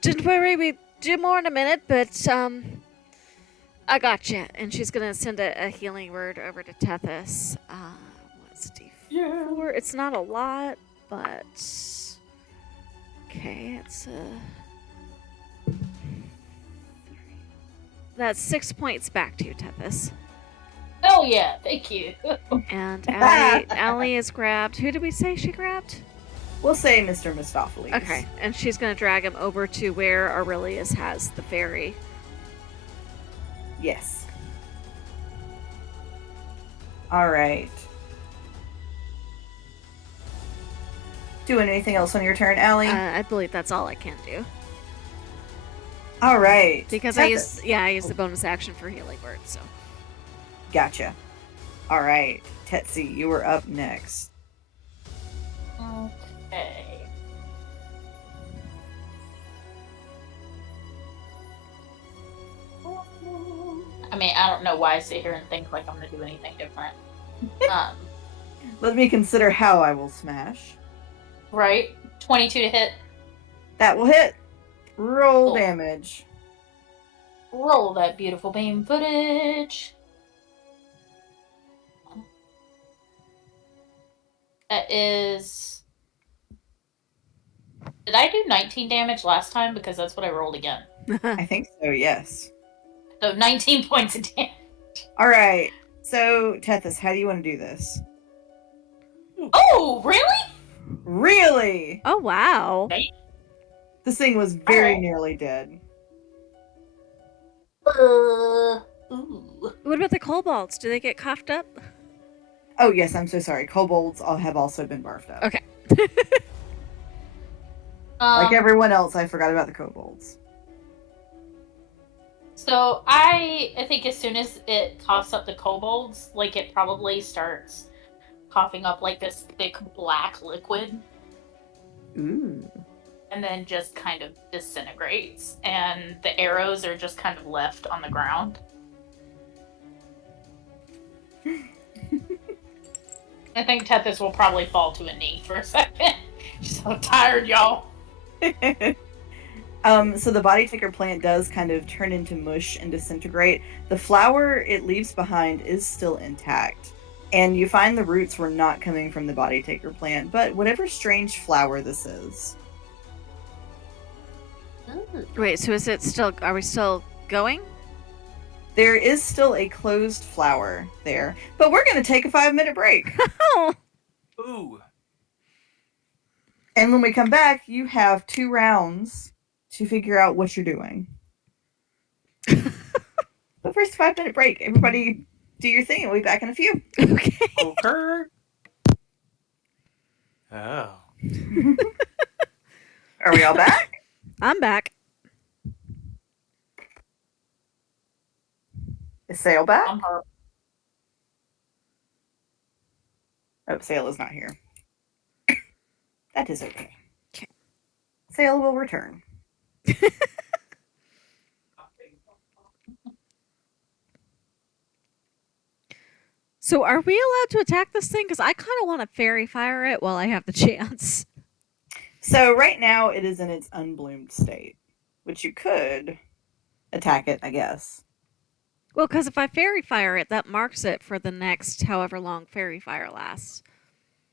Don't worry, we do more in a minute, but I got you. And she's gonna send a healing word over to Tethys. What's D4? Yeah. It's not a lot, but okay, it's that's 6 points back to you, Tethys. Oh yeah, thank you. And Allie is grabbed. Who did we say she grabbed? We'll say Mr. Mistopheles. Okay, and she's gonna drag him over to where Aurelius has the ferry. Yes. All right. Doing anything else on your turn, Allie? I believe that's all I can do. All right. Because Tethys. I used the bonus action for healing word, so. Gotcha. All right. Tetsi, you are up next. Okay. I mean, I don't know why I sit here and think like I'm gonna do anything different. Let me consider how I will smash. Right? 22 to hit. That will hit. Roll Cool. damage. Roll that beautiful beam footage. That is. Did I do 19 damage last time? Because that's what I rolled again. I think so, yes. So 19 points of damage. All right. So, Tethys, how do you want to do this? Oh, really? Really? Oh, wow. This thing was very Alright. nearly dead. Ooh. What about the kobolds? Do they get coughed up? Oh, yes, I'm so sorry. Kobolds all have also been barfed up. Okay. Like everyone else, I forgot about the kobolds. So I think as soon as it coughs up the kobolds, like it probably starts coughing up like this thick black liquid, Ooh. and then just kind of disintegrates, and the arrows are just kind of left on the ground. I think Tethys will probably fall to a knee for a second. She's so tired, y'all. So the body taker plant does kind of turn into mush and disintegrate. The flower it leaves behind is still intact. And you find the roots were not coming from the body taker plant, but whatever strange flower this is. Wait, so is it still? Are we still going? There is still a closed flower there, but we're going to take a 5-minute break. Oh, Ooh. And when we come back, you have 2 rounds to figure out what you're doing. But first, 5-minute break. Everybody do your thing, and we'll be back in a few. okay. Okay. Oh. Are we all back? I'm back. Is Sail back? I'm her. Oh, Sail is not here. That is okay. Okay. Sail will return. So are we allowed to attack this thing? Because I kind of want to fairy fire it while I have the chance. So right now it is in its unbloomed state, which you could attack it, I guess. Well, because if I fairy fire it, that marks it for the next however long fairy fire lasts.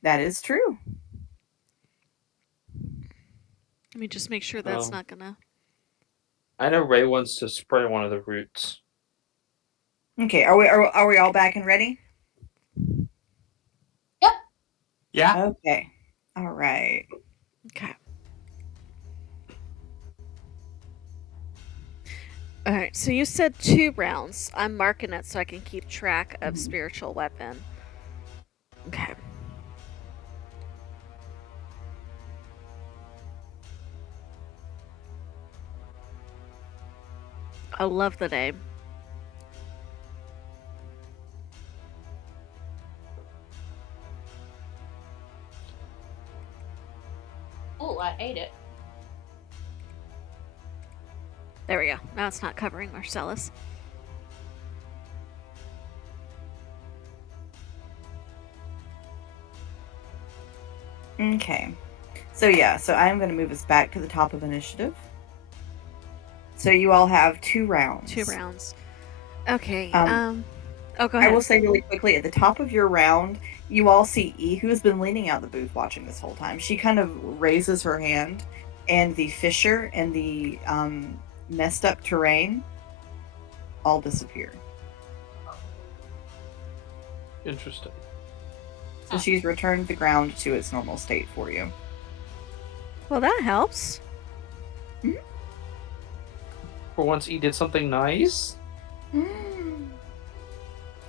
That is true. Let me just make sure that's Oh. not gonna. I know Ray wants to spray one of the roots. Okay, are we all back and ready? Yeah. Okay. All right. Okay. All right. So you said 2 rounds. I'm marking it so I can keep track of spiritual weapon. Okay. I love the name. Oh, I hate it. There we go. Now it's not covering Marcellus. Okay. So yeah, so I'm going to move us back to the top of initiative. So you all have 2 rounds. 2 rounds. Okay. Um, Oh, go ahead. I will say really quickly, at the top of your round, you all see E, who has been leaning out the booth watching this whole time. She kind of raises her hand, and the fissure and the messed up terrain all disappear. Interesting. So she's returned the ground to its normal state for you. Well, that helps. For once, he did something nice.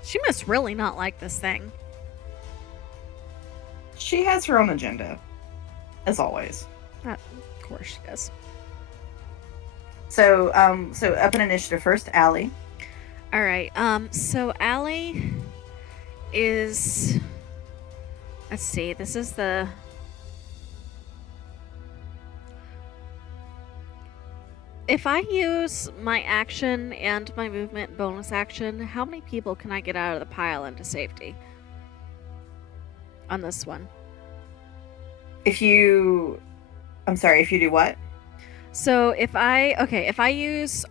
She must really not like this thing. She has her own agenda, as always. Of course she does. So, so up in initiative first, Allie. All right. So Allie is. Let's see. This is the. If I use my action and my movement bonus action, how many people can I get out of the pile into safety? On this one. If you do what? So if I use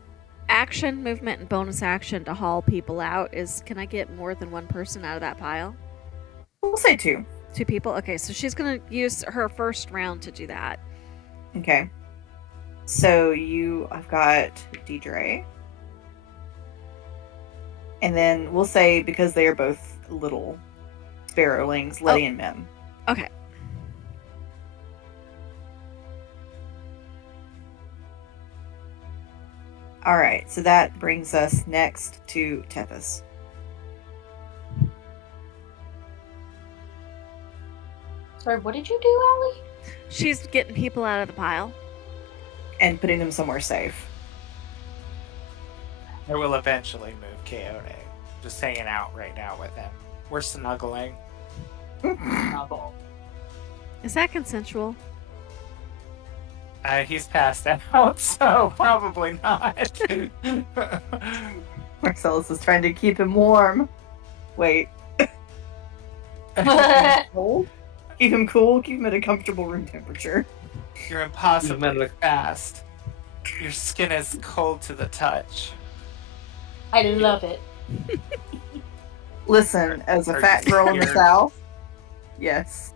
action, movement, and bonus action to haul people out, can I get more than 1 person out of that pile? We'll say 2. 2 people? Okay, so she's gonna use her first round to do that. Okay. So I've got Deidre. And then we'll say, because they are both little sparrowlings, Letty and Mim. Okay. Alright, so that brings us next to Tethys. Sorry, what did you do, Allie? She's getting people out of the pile. and putting them somewhere safe. I will eventually move Coyote. Just hanging out right now with him. We're snuggling. Snuggle. Is that consensual? He's passed out, so probably not. Marcellus is trying to keep him warm. Wait. Cold? Keep him cool, keep him at a comfortable room temperature. You're impossibly fast. Your skin is cold to the touch. I love it. Listen, as a Are fat you girl in the scared? South, yes.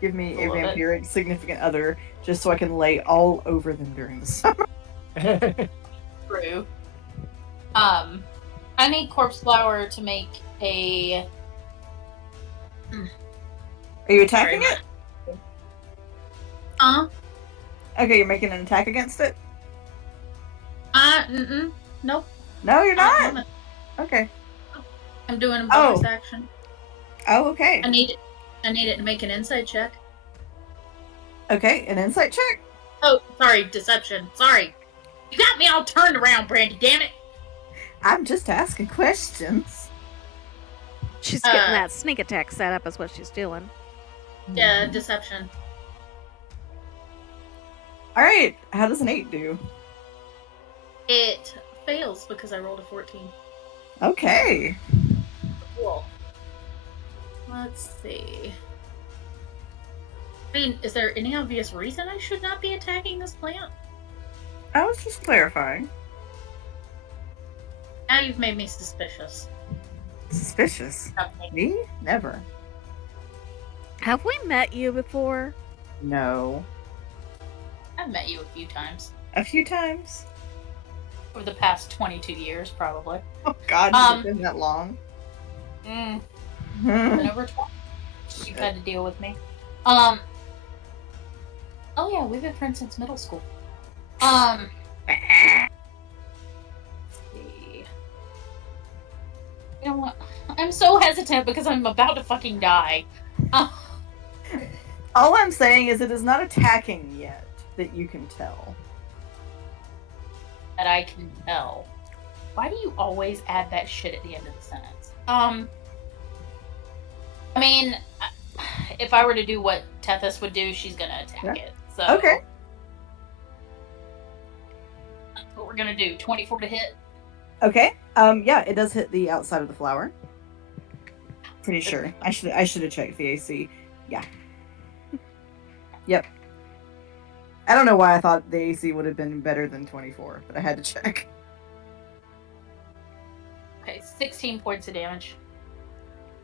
Give me a Love it. vampiric significant other just so I can lay all over them during the summer. True. I need corpse flower to make a. Are you attacking Sorry. it? Okay, you're making an attack against it? Nope. No, you're I'm not. Okay. doing a bonus Oh. action. Oh, okay. I need it to make an insight check. Okay, an insight check? Oh, sorry, deception. Sorry. You got me all turned around, Brandy, damn it. I'm just asking questions. She's getting that sneak attack set up is what she's doing. Yeah, deception. Alright, how does an 8 do? It fails because I rolled a 14. Okay. Cool. Let's see. I mean, is there any obvious reason I should not be attacking this plant? I was just clarifying. Now you've made me suspicious. Suspicious. Me? Never. Have we met you before? No. I've met you a few times. A few times. Over the past 22 years, probably. Oh god, has it been that long? Been Hmm. over 20. You've had to deal with me. Oh yeah, we've been friends since middle school. Let's see. You know what? I'm so hesitant because I'm about to fucking die. All I'm saying is it is not attacking yet, that you can tell. That I can tell. Why do you always add that shit at the end of the sentence? I mean, if I were to do what Tethys would do, she's gonna attack it. So Okay. that's what we're gonna do. 24 to hit. Okay. Yeah, it does hit the outside of the flower. Pretty sure. I should have checked the AC. Yeah. Yep. I don't know why I thought the AC would have been better than 24, but I had to check. Okay, 16 points of damage.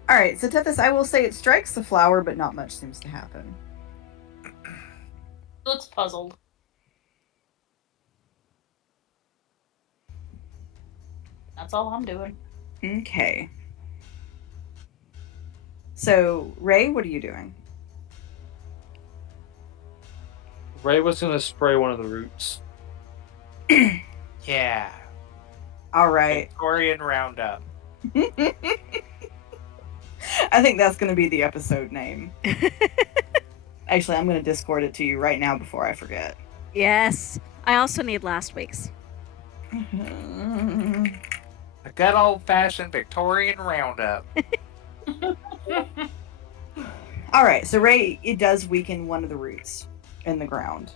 Alright, so Tethys, I will say it strikes the flower, but not much seems to happen. Looks puzzled. That's all I'm doing. Okay. So, Ray, what are you doing? Ray was gonna spray one of the roots. Yeah. Alright. Victorian Roundup. I think that's going to be the episode name. Actually, I'm going to Discord it to you right now before I forget. Yes. I also need last week's. A good old fashioned Victorian Roundup. Alright, so Ray, it does weaken one of the roots in the ground.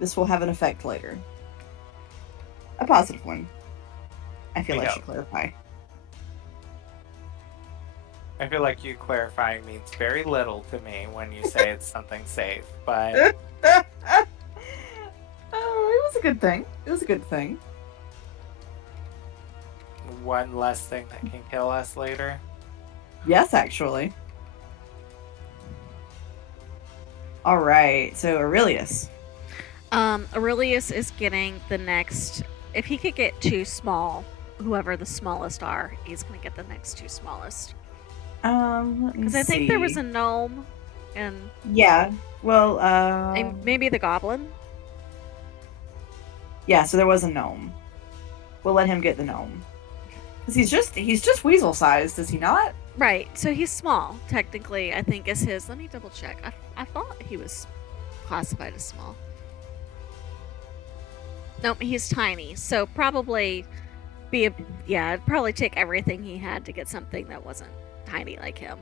This will have an effect later. A positive one. I feel I Bingo. should clarify. I feel like you clarifying means very little to me when you say it's something safe, but Oh, it was a good thing. It was a good thing. one less thing that can kill us later. Yes, actually. Alright, so Aurelius. Aurelius is getting the next. If he could get two small, whoever the smallest are, he's gonna get the next two smallest. Let me Because I think there was see. a gnome, and Yeah, well, maybe the goblin. yeah, so there was a gnome. We'll let him get the gnome. Because he's just weasel sized, is he not? Right. So he's small, technically, I think is his. Let me double check. I thought he was classified as small. Nope, he's tiny. So probably it'd probably take everything he had to get something that wasn't tiny like him.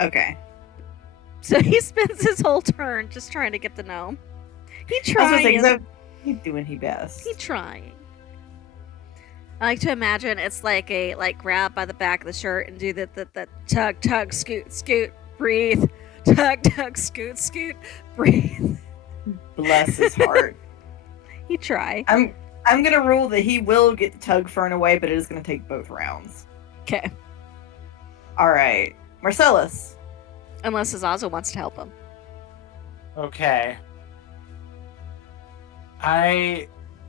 Okay. So he spends his whole turn just trying to get the gnome. He I was gonna say, trying. 'cause he's doing his best. He trying. I like to imagine it's like a grab by the back of the shirt and do the tug tug scoot scoot breathe, tug tug scoot scoot breathe. Bless his heart. He try. I'm gonna rule that he will get the tug fern away, but it is gonna take both rounds. Okay. All right, Marcellus. Unless Azazel wants to help him. Okay.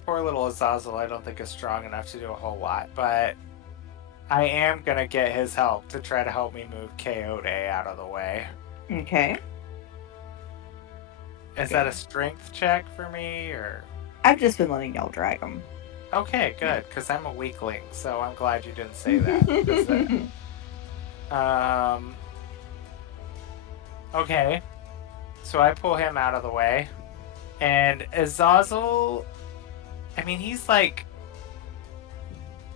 Poor little Azazel, I don't think is strong enough to do a whole lot, but I am gonna get his help to try to help me move Coyote out of the way. Okay. Is that a strength check for me, or? I've just been letting y'all drag him. Okay, good, because I'm a weakling, so I'm glad you didn't say that. Okay, so I pull him out of the way, and Azazel, I mean, he's like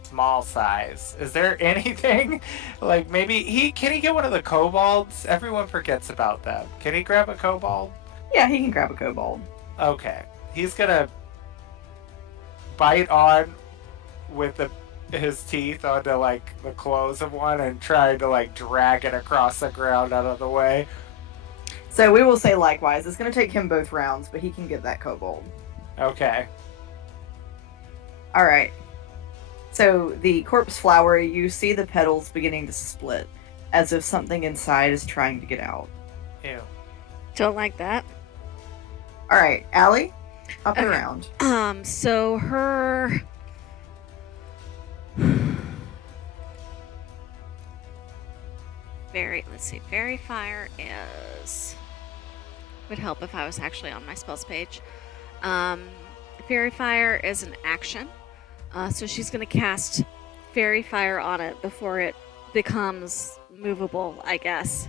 small size. Is there anything like maybe can he get one of the kobolds? Everyone forgets about them. Can he grab a kobold? Yeah, he can grab a kobold. Okay, he's gonna bite on with his teeth onto like the clothes of one and try to like drag it across the ground out of the way. So we will say likewise. It's going to take him both rounds, but he can get that kobold. Okay. All right. So the corpse flower, you see the petals beginning to split, as if something inside is trying to get out. Ew. Don't like that. All right, Allie, hop it Okay. around. So her. Let's see. Fairy Fire is. Would help if I was actually on my spells page. Fairy Fire is an action. So she's going to cast Fairy Fire on it before it becomes movable, I guess.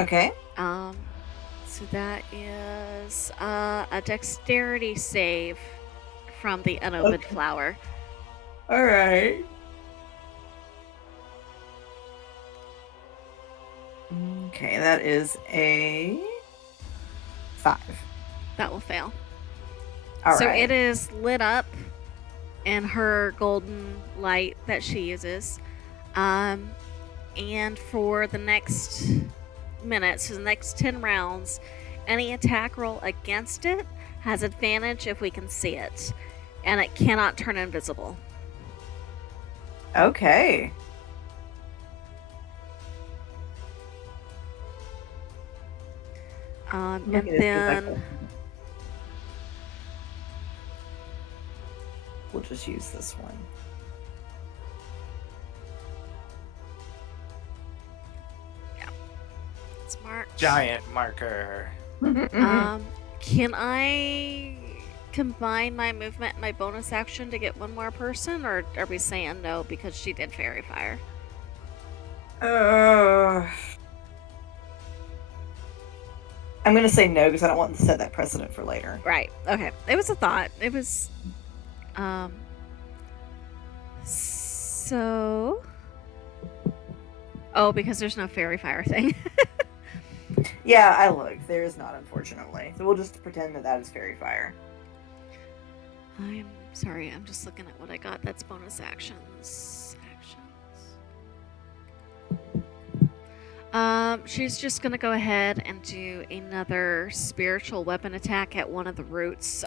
Okay. So that is a dexterity save from the unopened flower. All right. Okay, that is a 5. That will fail. All right. So it is lit up in her golden light that she uses. And for the next minute, so the next 10 rounds, any attack roll against it has advantage if we can see it. And it cannot turn invisible. Okay. And Look at it, then we'll just use this one. it's marked. Giant marker. Can I combine my movement and my bonus action to get one more person, or are we saying no because she did Fairy Fire? I'm gonna say no because I don't want to set that precedent for later. Right. Okay. It was a thought. It was. So. Oh, because there's no Fairy Fire thing. Yeah, I looked. There is not, unfortunately. So we'll just pretend that that is fairy fire. I'm sorry. I'm just looking at what I got. That's bonus actions. She's just gonna go ahead and do another spiritual weapon attack at one of the roots.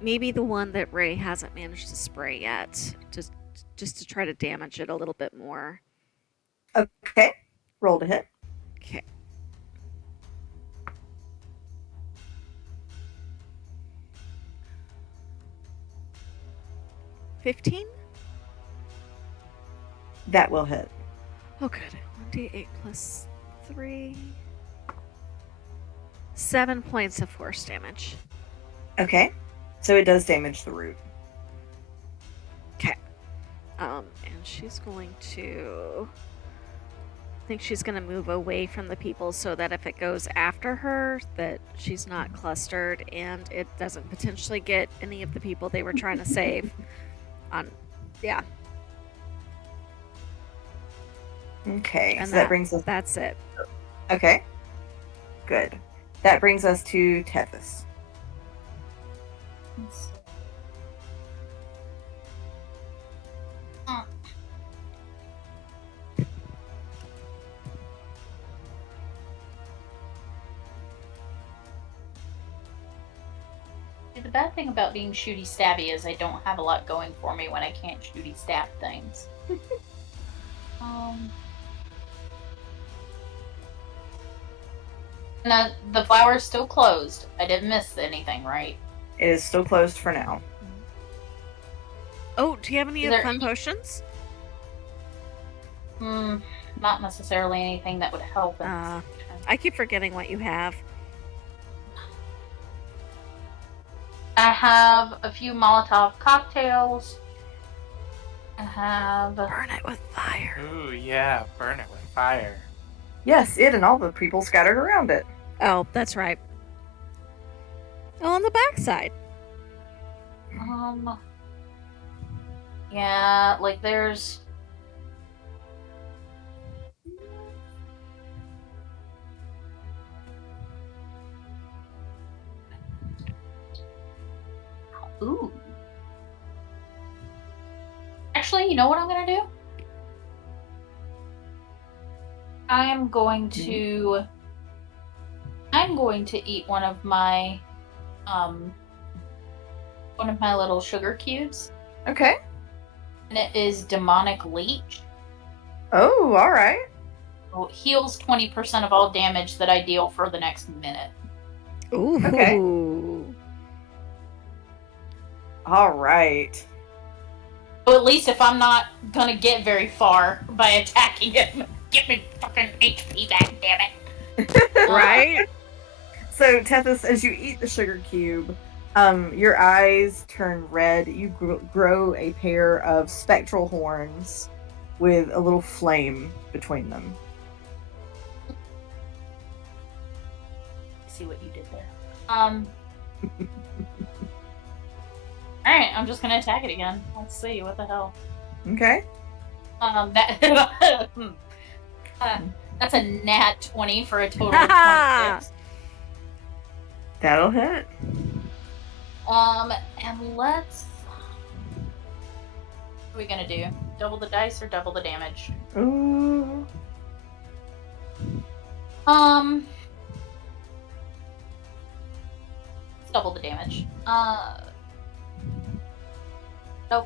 Maybe the one that Ray hasn't managed to spray yet, just to try to damage it a little bit more. Okay. Roll to hit. Okay. $15? That will hit. Oh, good. 1d8 plus 3. 7 points of force damage. Okay. So it does damage the root. Okay. And she's going to think she's gonna move away from the people so that if it goes after her, that she's not clustered and it doesn't potentially get any of the people they were trying to save. Yeah. Okay, And so that brings us. That's it. Okay, good. That brings us to Tethys. The bad thing about being shooty stabby is I don't have a lot going for me when I can't shooty stab things. And the flower is still closed. I didn't miss anything, right? It is still closed for now. Oh, do you have any Is there fun any- potions? Not necessarily anything that would help. I keep forgetting what you have. I have a few Molotov cocktails. I have. Burn it with fire. Ooh, yeah, burn it with fire. Yes, it and all the people scattered around it. Oh, that's right. Oh, on the backside. Yeah, like there's. Ooh. Actually, you know what I'm gonna do? I'm going to eat one of my little sugar cubes. Okay. And it is demonic leech. Oh, all right. So it heals 20% of all damage that I deal for the next minute. Ooh. Okay. All right. So at least if I'm not gonna get very far by attacking him, get me fucking HP back, damn it. Right? So, Tethys, as you eat the sugar cube, your eyes turn red. You grow a pair of spectral horns with a little flame between them. See what you did there. Alright, I'm just gonna attack it again. Let's see, what the hell. Okay. That's a nat 20 for a total of 26. That'll hit. And let's... What are we gonna do? Double the dice or double the damage? Ooh. Let's double the damage.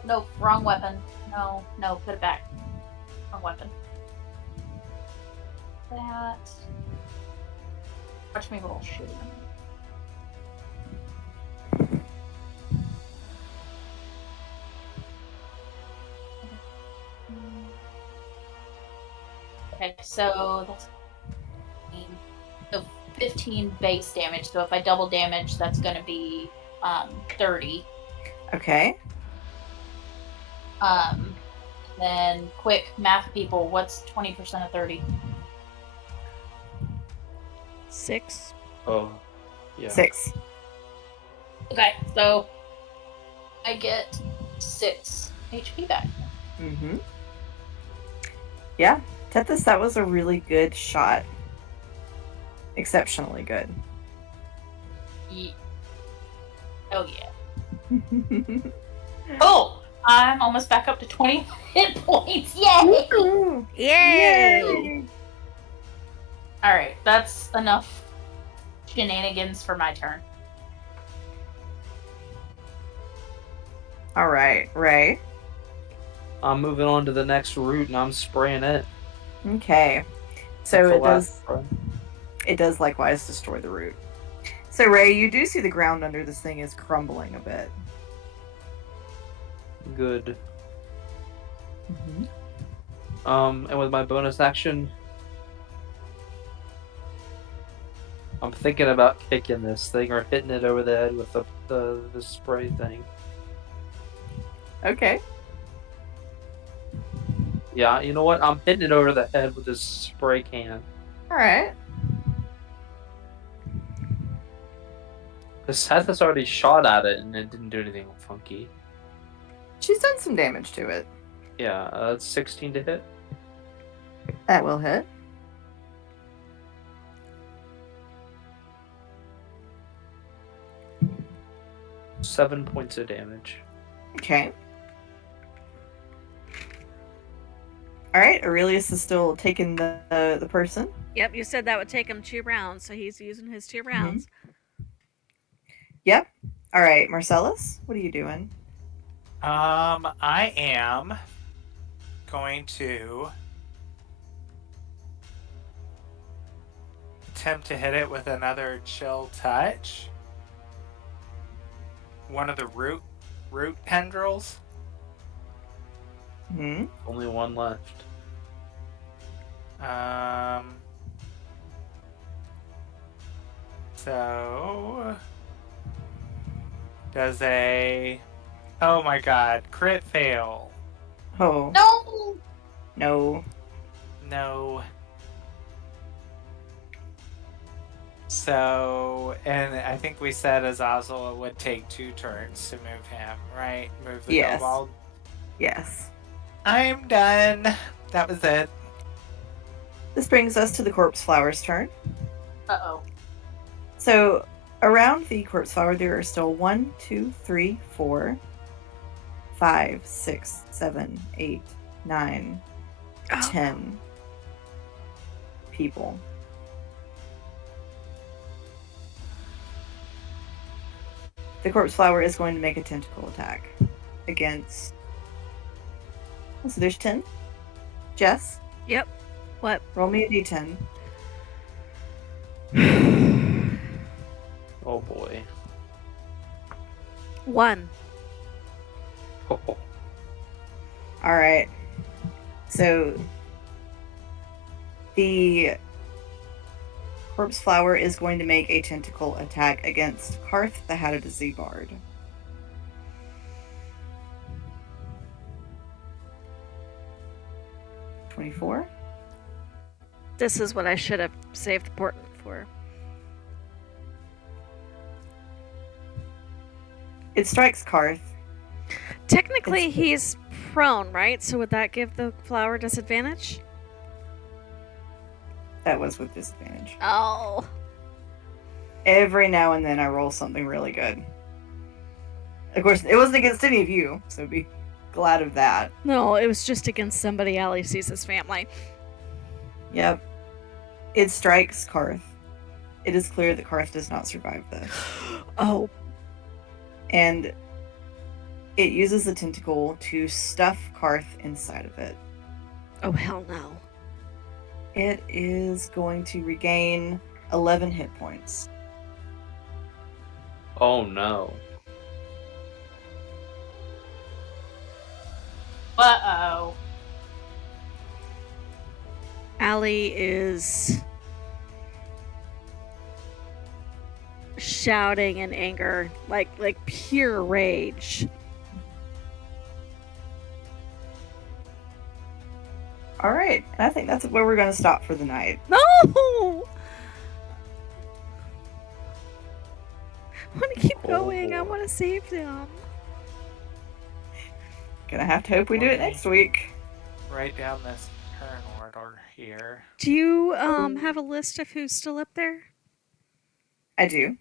Nope, wrong weapon. No, put it back. Wrong weapon. That... Watch me roll shitty. Okay, so that's 15 base damage. So if I double damage, that's going to be 30. Okay. Then quick math people, what's 20% of 30? 6. Oh, yeah. 6. Okay, so I get 6 HP back. Mm-hmm. Yeah, Tethys, that was a really good shot. Exceptionally good. Oh yeah. Oh, I'm almost back up to 20 hit points. Yay! Yay! Alright, that's enough shenanigans for my turn. All right, Ray. I'm moving on to the next route and I'm spraying it. Okay. So it does likewise destroy the root. So Ray, you do see the ground under this thing is crumbling a bit. Good. Mm-hmm. And with my bonus action, I'm thinking about kicking this thing or hitting it over the head with the spray thing. Okay. Yeah, you know what? I'm hitting it over the head with this spray can. All right. Because Seth has already shot at it and it didn't do anything funky. She's done some damage to it. Yeah, it's 16 to hit. That will hit. Seven points of damage. Okay. All right. Aurelius is still taking the person. Yep, you said that would take him 2 rounds, so he's using his 2 rounds. Yep. All right, Marcellus, what are you doing? I am going to attempt to hit it with another chill touch. One of the root tendrils. Hmm. Only one left. So does a oh my god, crit fail. Oh. No! No. No. So, and I think we said Azazel it would take 2 turns to move him, right? Move the Yes. kobold. Yes. I'm done. That was it. This brings us to the corpse flower's turn. Uh-oh. So around the corpse flower, there are still 1, 2, 3, 4, 5, 6, 7, 8, 9, 10 people. The corpse flower is going to make a tentacle attack against. So there's 10. Jess, Yep. What? roll me a d10. Oh boy. 1. Oh. All right. So the corpse flower is going to make a tentacle attack against Karth, the Hatted Z-Bard. $24. This is what I should have saved the portent for. It strikes Karth. Technically, It's- he's prone, right? So would that give the flower disadvantage? That was with disadvantage. Oh. Every now and then I roll something really good. Of course, it wasn't against any of you, so be glad of that. No, it was just against somebody Allie sees as family. Yep. It strikes Karth. It is clear that Karth does not survive this. Oh. And it uses the tentacle to stuff Karth inside of it. Oh, hell no. It is going to regain 11 hit points. Oh no. Uh-oh. Allie is shouting in anger, like pure rage. All right, and I think that's where we're going to stop for the night. No! I want to keep going. I want to save them. Gonna have to hope we do it next week. Write down this turn order here. Do you have a list of who's still up there? I do.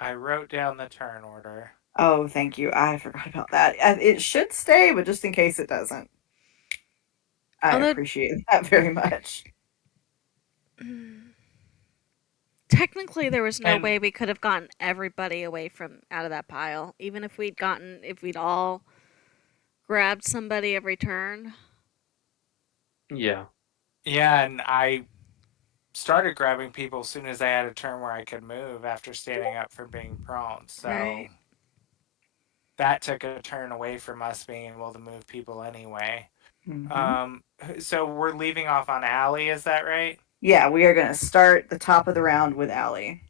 I wrote down the turn order. Oh, thank you. I forgot about that. It should stay, but just in case it doesn't. I Although- appreciate that very much. Technically, there was no And- way we could have gotten everybody away from out of that pile, even if we'd all grabbed somebody every turn. Yeah. Yeah, and I started grabbing people as soon as I had a turn where I could move after standing up from being prone. So Right. that took a turn away from us being able to move people anyway. Mhm. So we're leaving off on Allie, is that right? Yeah, we are going to start the top of the round with Allie.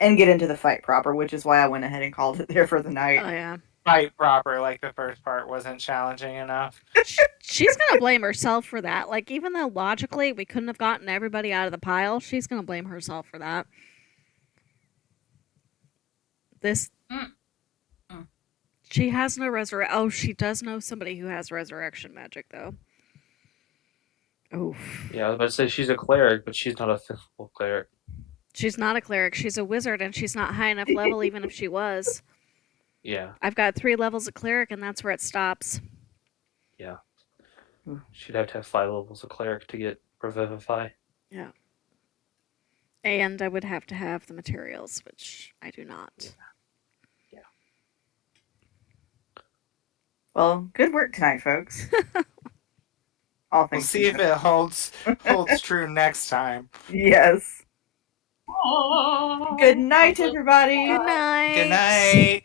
And get into the fight proper, which is why I went ahead and called it there for the night. Oh yeah. Fight proper, like the first part wasn't challenging enough. She's gonna blame herself for that. Like, even though logically we couldn't have gotten everybody out of the pile, she's gonna blame herself for that. This. Mm. She has no resurrection. Oh, she does know somebody who has resurrection magic, though. Oof. Yeah, I was about to say she's a cleric, but she's not a fifth level cleric. She's not a cleric. She's a wizard, and she's not high enough level, even if she was. Yeah, I've got 3 levels of cleric, and that's where it stops. yeah. She'd have to have 5 levels of cleric to get Revivify. Yeah. And I would have to have the materials, which I do not. Yeah. Well, good work tonight, folks. All We'll things see if it holds true next time. Yes. Good night, everybody. Good night. Good night.